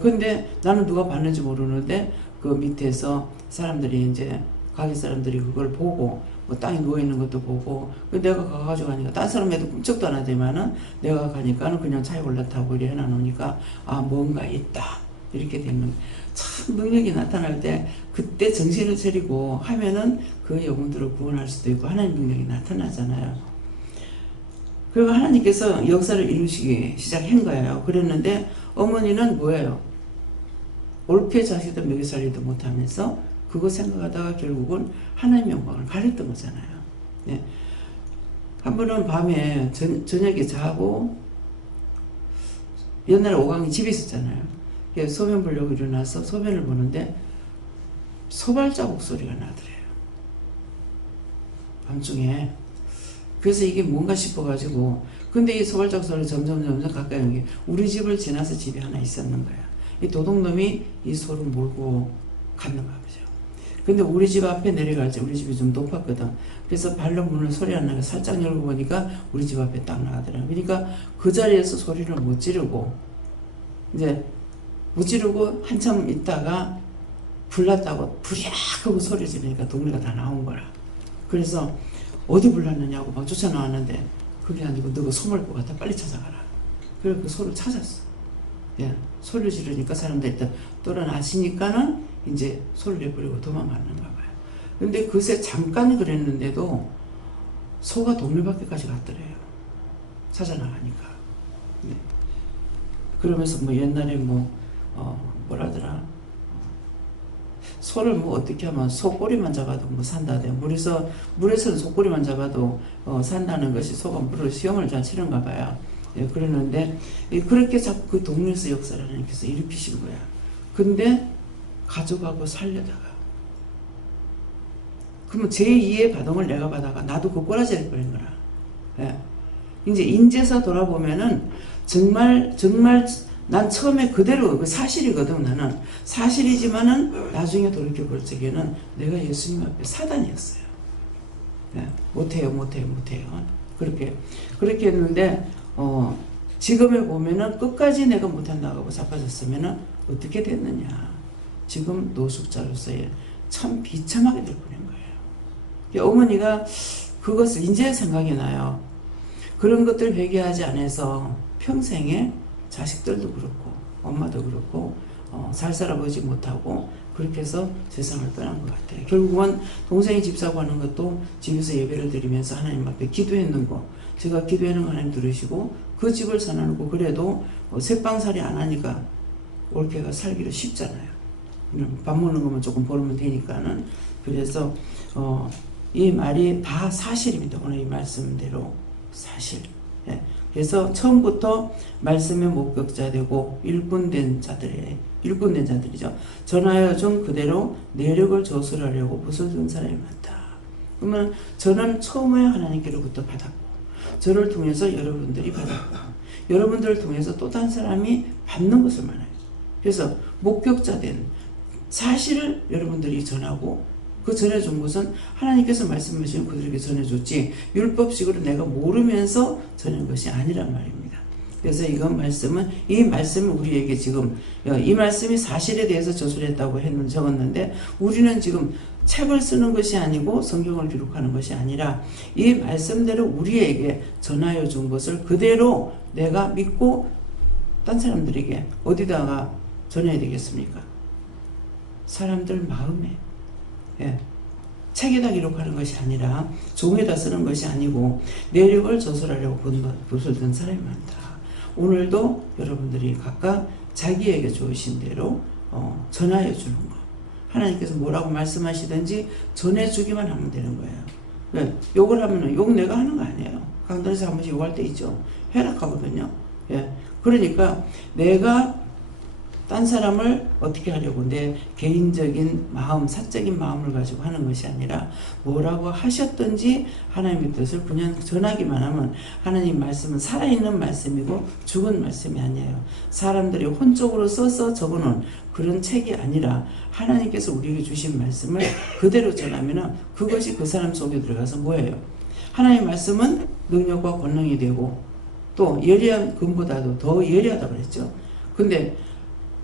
근데 나는 누가 봤는지 모르는데 그 밑에서 사람들이 이제 가게 사람들이 그걸 보고 뭐 땅에 누워있는 것도 보고 내가 가가지고 가니까 딴 사람 애도 꿈쩍도 안 하지만은 내가 가니까는 그냥 차에 올라타고 이래 해놔놓으니까 아 뭔가 있다 이렇게 되면 참 능력이 나타날 때 그때 정신을 차리고 하면은 그 영혼들을 구원할 수도 있고 하나님 능력이 나타나잖아요. 그리고 하나님께서 역사를 이루시기 시작한 거예요. 그랬는데 어머니는 뭐예요? 옳게 자식들 먹여 살리도 못하면서 그거 생각하다가 결국은 하나님의 영광을 가렸던 거잖아요. 네. 한 번은 밤에 저녁에 자고 옛날에 오강이 집에 있었잖아요. 소변 보려고 일어나서 소변을 보는데 소발자국 소리가 나더래요. 밤중에. 그래서 이게 뭔가 싶어가지고 근데 이 소발자국 소리가 점점 가까이 오는 게 우리 집을 지나서 집에 하나 있었는 거야. 이 도둑놈이 이 소를 몰고 갔는가 보죠. 근데 우리 집 앞에 내려갈 때 우리 집이 좀 높았거든. 그래서 발로 문을 소리 안 나게 살짝 열고 보니까 우리 집 앞에 딱 나가더라고요. 그러니까 그 자리에서 소리를 못 지르고 이제 못 지르고 한참 있다가 불났다고 부랴 하고 소리 지르니까 동네가 다 나온 거라. 그래서 어디 불났느냐고 막 쫓아나왔는데 그게 아니고 너가 소 몰고 갔다 빨리 찾아가라. 그래서 그 소를 찾았어. 예, 소리를 지르니까 사람들이 일단 떠나시니까는 이제 소를 내버리고 도망갔는가 봐요. 근데 그새 잠깐 그랬는데도 소가 동네 밖에까지 갔더래요. 찾아나가니까. 네. 그러면서 뭐 옛날에 뭐라더라. 소를 뭐 어떻게 하면 소 꼬리만 잡아도 뭐 산다대. 물에서는 소 꼬리만 잡아도 산다는 것이 소가 물을 수영을 잘 치는가 봐요. 예, 그러는데 그렇게 자꾸 그 동네에서 역사를 하나님께서 일으키신 거야. 근데 가져가고 살려다가 그러면 제2의 가동을 내가 받아가 나도 그 꼬라지를 버린 거라. 예. 이제 인제서 돌아보면은 정말 난 처음에 그대로 그 사실이거든. 나는 사실이지만은 나중에 돌이켜 볼 적에는 내가 예수님 앞에 사단이었어요. 예. 못해요. 그렇게 했는데 지금에 보면은 끝까지 내가 못한다고 자빠졌으면은 어떻게 됐느냐. 지금 노숙자로서의 참 비참하게 될 뻔한 거예요. 어머니가 그것을 이제 생각이 나요. 그런 것들 회개하지 않아서 평생에 자식들도 그렇고 엄마도 그렇고 잘 살아보지 못하고 그렇게 해서 세상을 떠난 것 같아요. 결국은 동생이 집 사고 하는 것도 집에서 예배를 드리면서 하나님 앞에 기도했는 거 제가 기도하는 거 하나님 들으시고 그 집을 사놔놓고 그래도 새빵살이 안 하니까 올케가 살기로 쉽잖아요. 밥 먹는 것만 조금 벌으면 되니까는. 그래서 이 말이 다 사실입니다. 오늘 이 말씀대로 사실. 예. 그래서 처음부터 말씀의 목격자 되고 일꾼된 자들이죠. 전하여 준 그대로 내력을 조술하려고 부서진 사람이 많다. 그러면 저는 처음에 하나님께로부터 받았고, 저를 통해서 여러분들이 받았고, 여러분들을 통해서 또 다른 사람이 받는 것을 말해요. 그래서 목격자된 사실을 여러분들이 전하고, 그 전해준 것은 하나님께서 말씀하시는 그들에게 전해줬지 율법식으로 내가 모르면서 전한 것이 아니란 말입니다. 그래서 이건 이 말씀은 우리에게 지금 이 말씀이 사실에 대해서 저술했다고 적었는데, 우리는 지금 책을 쓰는 것이 아니고 성경을 기록하는 것이 아니라 이 말씀대로 우리에게 전하여 준 것을 그대로 내가 믿고 딴 사람들에게 어디다가 전해야 되겠습니까? 사람들 마음에. 예. 책에다 기록하는 것이 아니라 종에다 쓰는 것이 아니고 내력을 조술하려고 붓을 든 사람이 많다. 오늘도 여러분들이 각각 자기에게 주신 대로 전하여 주는 거. 하나님께서 뭐라고 말씀하시든지 전해주기만 하면 되는 거예요. 예. 욕을 하면은 욕 내가 하는 거 아니에요. 강단에서 한 번씩 욕할 때 있죠. 해락하거든요. 예. 그러니까 내가 딴 사람을 어떻게 하려고 내 개인적인 마음, 사적인 마음을 가지고 하는 것이 아니라 뭐라고 하셨든지 하나님의 뜻을 그냥 전하기만 하면 하나님 말씀은 살아있는 말씀이고 죽은 말씀이 아니에요. 사람들이 혼적으로 써서 적어놓은 그런 책이 아니라 하나님께서 우리에게 주신 말씀을 그대로 전하면 그것이 그 사람 속에 들어가서 뭐예요? 하나님의 말씀은 능력과 권능이 되고 또 예리한 금보다도 더 예리하다고 그랬죠. 근데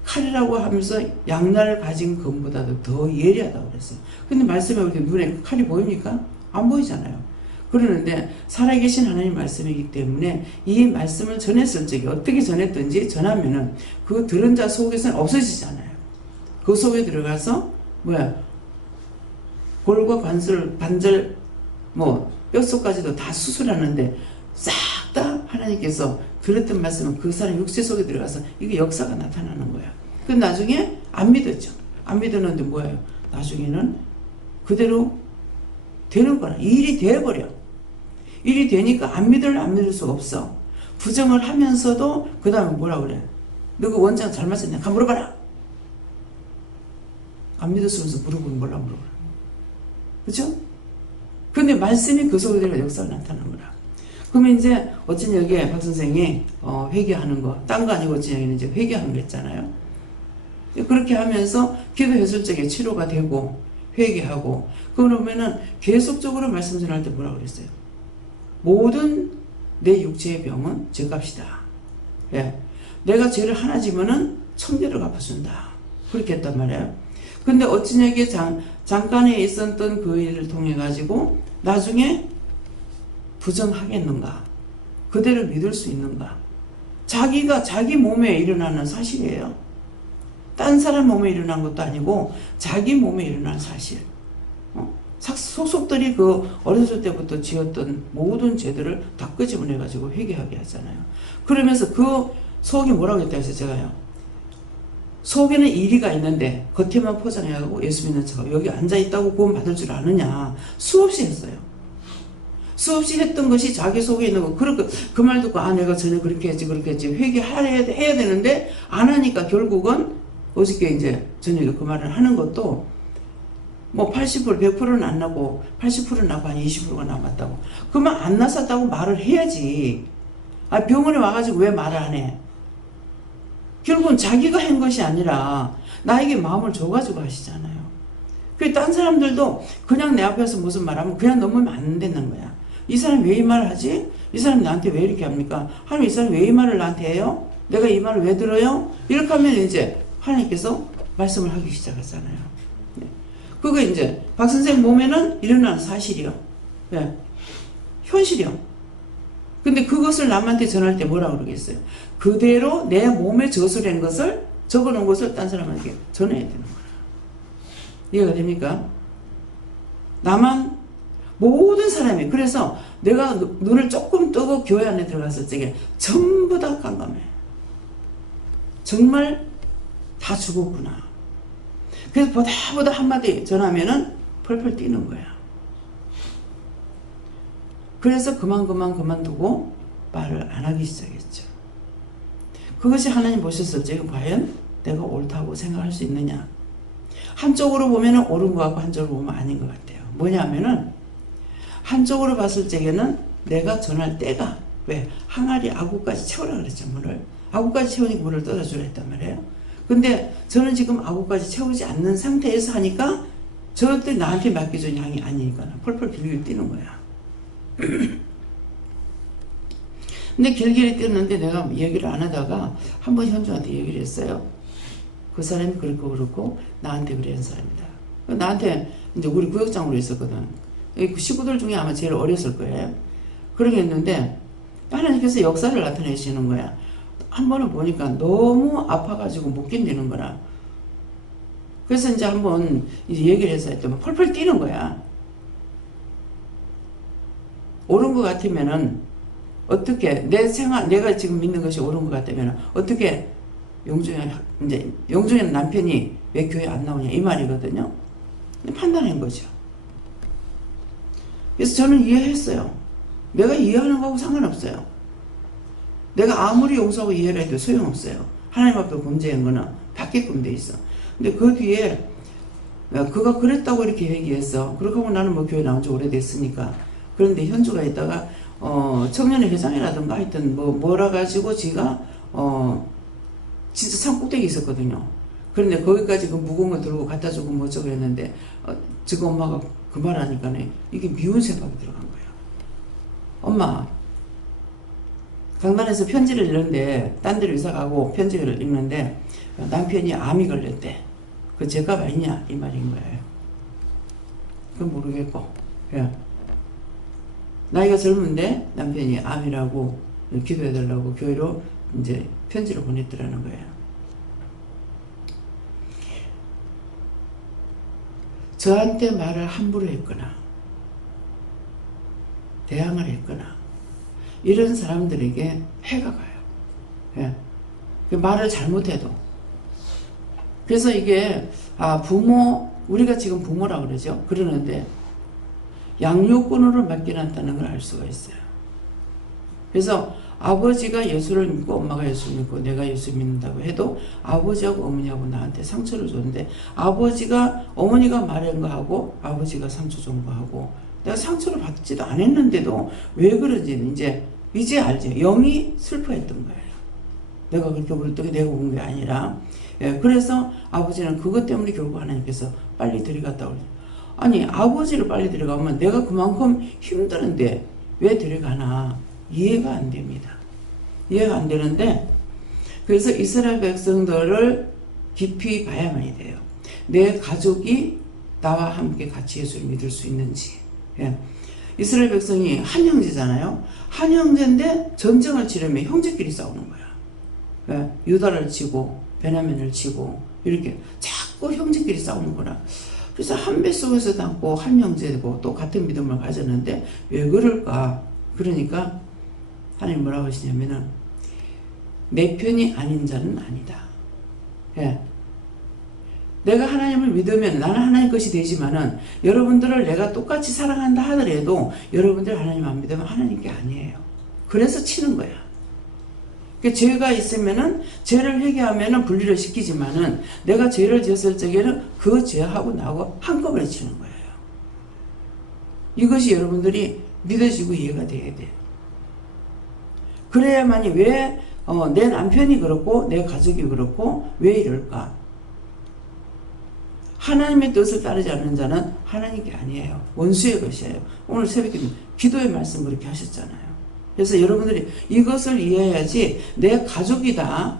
칼이라고 하면서 양날을 가진 금보다도 더 예리하다고 그랬어요. 근데 말씀에 이렇게 눈에 칼이 보입니까? 안 보이잖아요. 그러는데 살아계신 하나님 말씀이기 때문에 이 말씀을 전했을 적에 어떻게 전했든지 전하면은 그 들은 자 속에서는 없어지잖아요. 그 속에 들어가서 골과 관절 뼛속까지도 다 수술하는데 싹 다 하나님께서 들었던 말씀은 그 사람 육체 속에 들어가서 이게 역사가 나타나는 거야. 그 나중에 안 믿었죠. 안 믿었는데 뭐예요? 나중에는 그대로 되는 거라. 일이 돼버려. 일이 되니까 안 믿을 수가 없어. 부정을 하면서도 그 다음에 뭐라 그래? 너 그 원장 잘 맞았냐? 가 물어봐라. 안 믿었으면서 물어보면 뭐라 물어보라. 그죠? 근데 말씀이 그 속에 들어가 역사가 나타나는 거라. 그러면 이제 어쩐 여기에 박 선생이 회개하는 거, 딴 거 아니고 어쩐 여기는 이제 회개하는 거 했잖아요. 그렇게 하면서 기도했을 적에 치료가 되고 회개하고 그러면은 계속적으로 말씀 전할 때 뭐라고 그랬어요? 모든 내 육체의 병은 죄값이다. 예. 내가 죄를 하나 지면은 1000배를 갚아준다. 그렇게 했단 말이에요. 근데 어쩐 여기에 잠깐에 있었던 그 일을 통해 가지고 나중에 부정하겠는가? 그대로 믿을 수 있는가? 자기가 자기 몸에 일어나는 사실이에요. 딴 사람 몸에 일어난 것도 아니고 자기 몸에 일어난 사실. 속속들이 그 어렸을 때부터 지었던 모든 죄들을 다 끄집어내가지고 회개하게 하잖아요. 그러면서 그 속이 뭐라고 했다 해서 제가요. 속에는 이리가 있는데 겉에만 포장해가고 예수 믿는 척하고 여기 앉아있다고 구원 받을 줄 아느냐. 수없이 했어요. 수없이 했던 것이 자기 속에 있는 거. 그 말 듣고 내가 전에 그렇게 했지 회개해야 되는데 안 하니까 결국은 어저께 이제 저녁에 그 말을 하는 것도 80% 100%는 안 나고 80%는 나고 한 20%가 남았다고. 그러면 안 났었다고 말을 해야지. 병원에 와가지고 왜 말을 안 해? 결국은 자기가 한 것이 아니라 나에게 마음을 줘가지고 하시잖아요. 딴 사람들도 그냥 내 앞에서 무슨 말하면 그냥 넘으면 안 되는 거야. 이 사람 왜 이 말을 하지? 이 사람 나한테 왜 이렇게 합니까? 하나님 이 사람 왜 이 말을 나한테 해요? 내가 이 말을 왜 들어요? 이렇게 하면 이제 하나님께서 말씀을 하기 시작하잖아요. 네. 그거 이제 박 선생 몸에는 일어나는 사실이요. 네. 현실이요. 근데 그것을 남한테 전할 때 뭐라고 그러겠어요? 그대로 내 몸에 저술한 것을 적어놓은 것을 딴 사람에게 전해야 되는 거예요. 이해가 됩니까? 나만 모든 사람이 그래서 내가 눈을 조금 뜨고 교회 안에 들어갔을 적에 전부 다 깜깜해. 정말 다 죽었구나. 그래서 보다 한마디 전하면은 펄펄 뛰는 거야. 그래서 그만두고 말을 안 하기 시작했죠. 그것이 하나님 보셨을 때 과연 내가 옳다고 생각할 수 있느냐. 한쪽으로 보면 옳은 것 같고 한쪽으로 보면 아닌 것 같아요. 뭐냐면은 한쪽으로 봤을 적에는 내가 전할 때가 왜 항아리 아구까지 채우라 그랬죠. 물을 아구까지 채우니까 물을 떠다주라 했단 말이에요. 근데 저는 지금 아구까지 채우지 않는 상태에서 하니까 저것들이 나한테 맡겨준 양이 아니니까 펄펄 길게 뛰는 거야. 근데 길길이 뛰었는데 내가 얘기를 안 하다가 한번 현주한테 얘기를 했어요. 그 사람이 그렇고 나한테 그래 한 사람이다. 나한테 이제 우리 구역장으로 있었거든. 그 식구들 중에 아마 제일 어렸을 거예요. 그러게 했는데 하나님께서 역사를 나타내시는 거야. 한 번은 보니까 너무 아파가지고 못 견디는 거라. 그래서 이제 한번 이제 얘기를 해서 했더니 펄펄 뛰는 거야. 옳은 것 같으면은 어떻게 내가 지금 믿는 것이 옳은 것 같다면 어떻게 용중의 남편이 왜 교회 안 나오냐 이 말이거든요. 판단한 거죠. 그래서 저는 이해했어요. 내가 이해하는 거하고 상관없어요. 내가 아무리 용서하고 이해를 해도 소용없어요. 하나님 앞에 범죄한 거는 받게끔 돼 있어. 근데 그 뒤에 그가 그랬다고 이렇게 얘기했어. 그렇게 하고 나는 뭐 교회 나온 지 오래됐으니까. 그런데 현주가 있다가 청년회 회장이라든가 하여튼 뭐라 가지고 지가 진짜 산 꼭대기 있었거든요. 그런데 거기까지 그 무거운 거 들고 갖다 주고 뭐 어쩌고 했는데 지금 엄마가 그 말 하니까 이게 미운 생각이 들어간 거예요. 엄마 강단에서 편지를 읽는데 딴 데로 이사 가고 편지를 읽는데 남편이 암이 걸렸대. 그 죄값 아니냐 이 말인 거예요. 그건 모르겠고 예. 나이가 젊은데 남편이 암이라고 기도해달라고 교회로 이제 편지를 보냈더라는 거예요. 저한테 말을 함부로 했거나 대항을 했거나 이런 사람들에게 해가 가요. 예. 말을 잘못해도. 그래서 이게 우리가 지금 부모라고 그러죠. 그러는데 양육권으로 맡겨놨다는 걸 알 수가 있어요. 그래서 아버지가 예수를 믿고 엄마가 예수를 믿고 내가 예수 믿는다고 해도 아버지하고 어머니하고 나한테 상처를 줬는데 어머니가 말한 거 하고 아버지가 상처 준 거 하고 내가 상처를 받지도 않았는데도 왜 그런지 이제 알죠. 영이 슬퍼했던 거예요. 내가 그렇게 울었더니 내가 운 게 아니라 그래서 아버지는 그것 때문에 결국 하나님께서 빨리 데려갔다고 그러죠. 아니 아버지를 빨리 데려가면 내가 그만큼 힘드는데 왜 데려가나 이해가 안 됩니다. 이해가 안 되는데 그래서 이스라엘 백성들을 깊이 봐야만이 돼요. 내 가족이 나와 함께 같이 예수를 믿을 수 있는지. 이스라엘 백성이 한 형제잖아요. 한 형제인데 전쟁을 치려면 형제끼리 싸우는 거야. 유다를 치고 베냐민을 치고 이렇게 자꾸 형제끼리 싸우는 거라. 그래서 한 뱃속에서 낳고 한 형제고 또 같은 믿음을 가졌는데 왜 그럴까? 그러니까 하나님 뭐라고 하시냐면은 내 편이 아닌 자는 아니다. 내가 하나님을 믿으면 나는 하나님 것이 되지만은 여러분들을 내가 똑같이 사랑한다 하더라도 여러분들 하나님 안 믿으면 하나님 게 아니에요. 그래서 치는 거야. 죄가 있으면은 죄를 회개하면은 분리를 시키지만은 내가 죄를 지었을 적에는 그 죄하고 나하고 한꺼번에 치는 거예요. 이것이 여러분들이 믿어지고 이해가 돼야 돼요. 그래야만이 왜 내 남편이 그렇고 내 가족이 그렇고 왜 이럴까? 하나님의 뜻을 따르지 않는 자는 하나님께 아니에요. 원수의 것이에요. 오늘 새벽에 기도의 말씀 그렇게 하셨잖아요. 그래서 여러분들이 이것을 이해해야지 내 가족이다,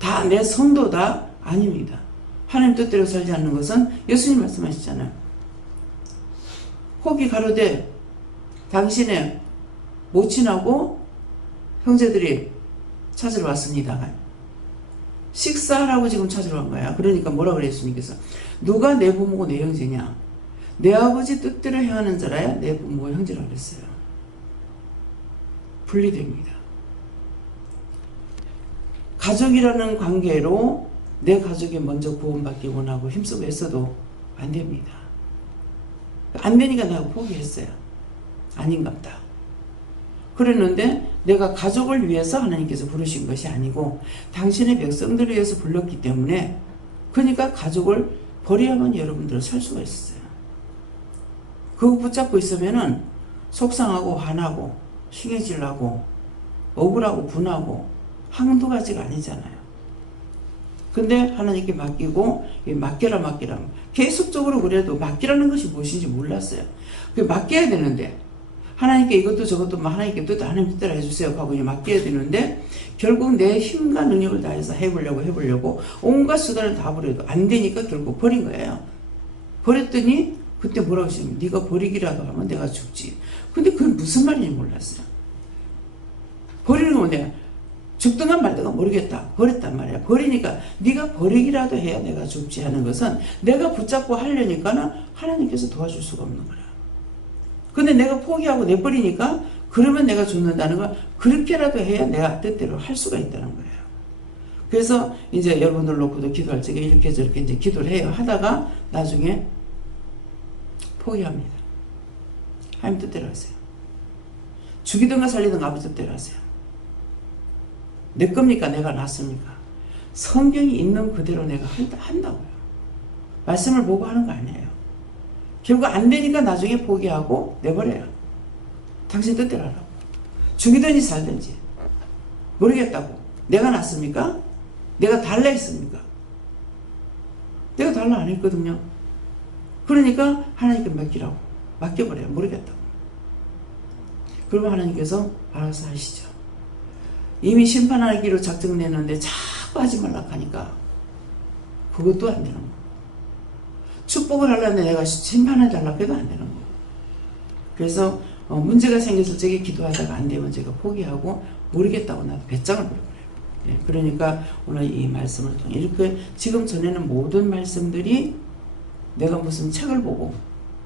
다 내 성도다 아닙니다. 하나님 뜻대로 살지 않는 것은 예수님 말씀하셨잖아요. 혹이 가로되 당신의 모친하고 형제들이 찾으러 왔습니다. 식사하라고 지금 찾으러 간 거야. 그러니까 뭐라고 그래 예수님께서 누가 내 부모고 내 형제냐? 내 아버지 뜻대로 행하는 자라야 내 부모고 형제라고 그랬어요. 분리됩니다. 가족이라는 관계로 내 가족이 먼저 구원받기 원하고 힘쓰고 했어도 안 됩니다. 안 되니까 내가 포기했어요. 아닌갑다. 그랬는데 내가 가족을 위해서 하나님께서 부르신 것이 아니고 당신의 백성들을 위해서 불렀기 때문에 그러니까 가족을 버려야만 여러분들은 살 수가 있어요. 그거 붙잡고 있으면은 속상하고 화나고 신경질 나고 억울하고 분하고 한두 가지가 아니잖아요. 근데 하나님께 맡기고 맡겨라 계속적으로 그래도 맡기라는 것이 무엇인지 몰랐어요. 맡겨야 되는데 하나님께 이것도 저것도 하나님께 또 하나님 뜻대로 해주세요 하고 그냥 맡겨야 되는데 결국 내 힘과 능력을 다해서 해보려고 온갖 수단을 다 버려도 안 되니까 결국 버린 거예요. 버렸더니 그때 뭐라고 하시냐면 네가 버리기라도 하면 내가 죽지. 근데 그게 무슨 말인지 몰랐어요. 버리는 건 내가 죽든가 말든가 모르겠다. 버렸단 말이야. 버리니까 네가 버리기라도 해야 내가 죽지 하는 것은 내가 붙잡고 하려니까는 하나님께서 도와줄 수가 없는 거야. 근데 내가 포기하고 내버리니까 그러면 내가 죽는다는 걸 그렇게라도 해야 내가 뜻대로 할 수가 있다는 거예요. 그래서 이제 여러분들 놓고도 기도할 적에 이렇게 저렇게 이제 기도를 해요. 하다가 나중에 포기합니다. 하나님 뜻대로 하세요. 죽이든가 살리든가 아버지 뜻대로 하세요. 내 겁니까? 내가 낫습니까? 성경이 있는 그대로 내가 한다고요. 말씀을 보고 하는 거 아니에요. 결국 안 되니까 나중에 포기하고 내버려요. 당신 뜻대로 하라고. 죽이든지 살든지 모르겠다고. 내가 낫습니까? 내가 달라 했습니까? 내가 달라 안 했거든요. 그러니까 하나님께 맡기라고. 맡겨버려요. 모르겠다고. 그러면 하나님께서 알아서 하시죠. 이미 심판하기로 작정냈는데 자꾸 하지 말라고 하니까 그것도 안 되는 거예요. 축복을 하려는데 내가 심판해달라고 해도 안 되는 거예요. 그래서 문제가 생겼을 적에 기도하다가 안 되면 제가 포기하고 모르겠다고 나도 배짱을 부려버려요. 예, 그러니까 오늘 이 말씀을 통해 이렇게 지금 전에는 모든 말씀들이 내가 무슨 책을 보고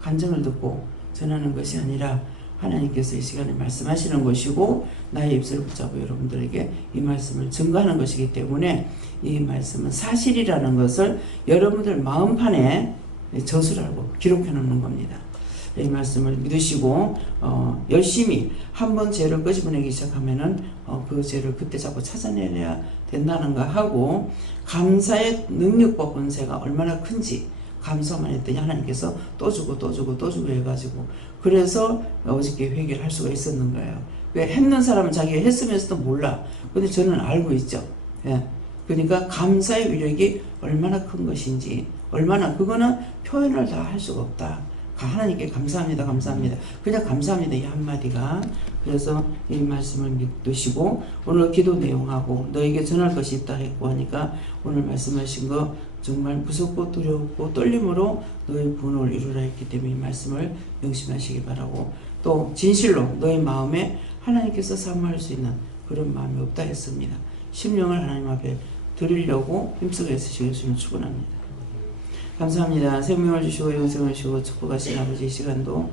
간증을 듣고 전하는 것이 아니라 하나님께서 이 시간에 말씀하시는 것이고 나의 입술을 붙잡고 여러분들에게 이 말씀을 증거하는 것이기 때문에 이 말씀은 사실이라는 것을 여러분들 마음판에 저술하고 기록해 놓는 겁니다. 이 말씀을 믿으시고 열심히 한번 죄를 끄집어내기 시작하면은 그 죄를 그때 자꾸 찾아내야 된다는가 하고 감사의 능력과 권세가 얼마나 큰지 감사만 했더니 하나님께서 또 주고 해가지고 그래서 어저께 회개를 할 수가 있었는 거예요. 왜 했는 사람은 자기가 했으면서도 몰라. 근데 저는 알고 있죠. 예. 그러니까 감사의 위력이 얼마나 큰 것인지 얼마나 그거는 표현을 다 할 수가 없다. 하나님께 감사합니다. 그냥 감사합니다. 이 한마디가. 그래서 이 말씀을 믿으시고 오늘 기도 내용하고 너에게 전할 것이 있다 했고 하니까 오늘 말씀하신 거 정말 무섭고 두렵고 떨림으로 너의 분을 이루라 했기 때문에 이 말씀을 명심하시기 바라고 또 진실로 너의 마음에 하나님께서 사모할 수 있는 그런 마음이 없다 했습니다. 심령을 하나님 앞에 드리려고 힘쓰고 애쓰시고 축원합니다. 감사합니다. 생명을 주시고 영생을 주시고 축복하신 아버지 이 시간도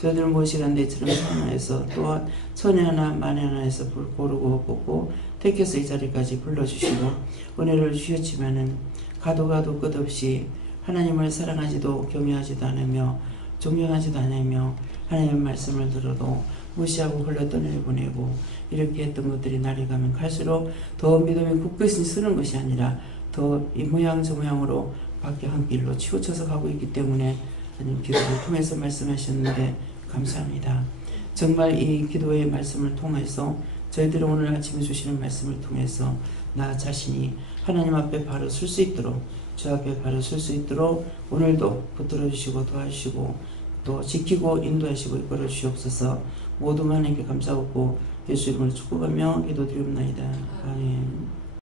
저희들 모시간대 처럼 사랑해서 또한 천에 하나 만에 하나에서 고르고 뽑고 택해서 이 자리까지 불러주시고 은혜를 주셨지만은 가도 끝없이 하나님을 사랑하지도 경외하지도 않으며 존경하지도 않으며 하나님의 말씀을 들어도 무시하고 흘러떠내 보내고 이렇게 했던 것들이 날이 가면 갈수록 더 믿음이 굳건히 서는 것이 아니라 더 이 모양 저 모양으로 밖에 한 길로 치우쳐서 가고 있기 때문에 하나님 기도를 통해서 말씀하셨는데 감사합니다. 정말 이 기도의 말씀을 통해서 저희들이 오늘 아침에 주시는 말씀을 통해서 나 자신이 하나님 앞에 바로 설 수 있도록 주 앞에 바로 설 수 있도록 오늘도 붙들어 주시고 도와주시고 또 지키고 인도하시고 이끌어 주시옵소서. 모든 하나님께 감사하고 예수 이름으로 축복하며 기도드리옵나이다. 아멘.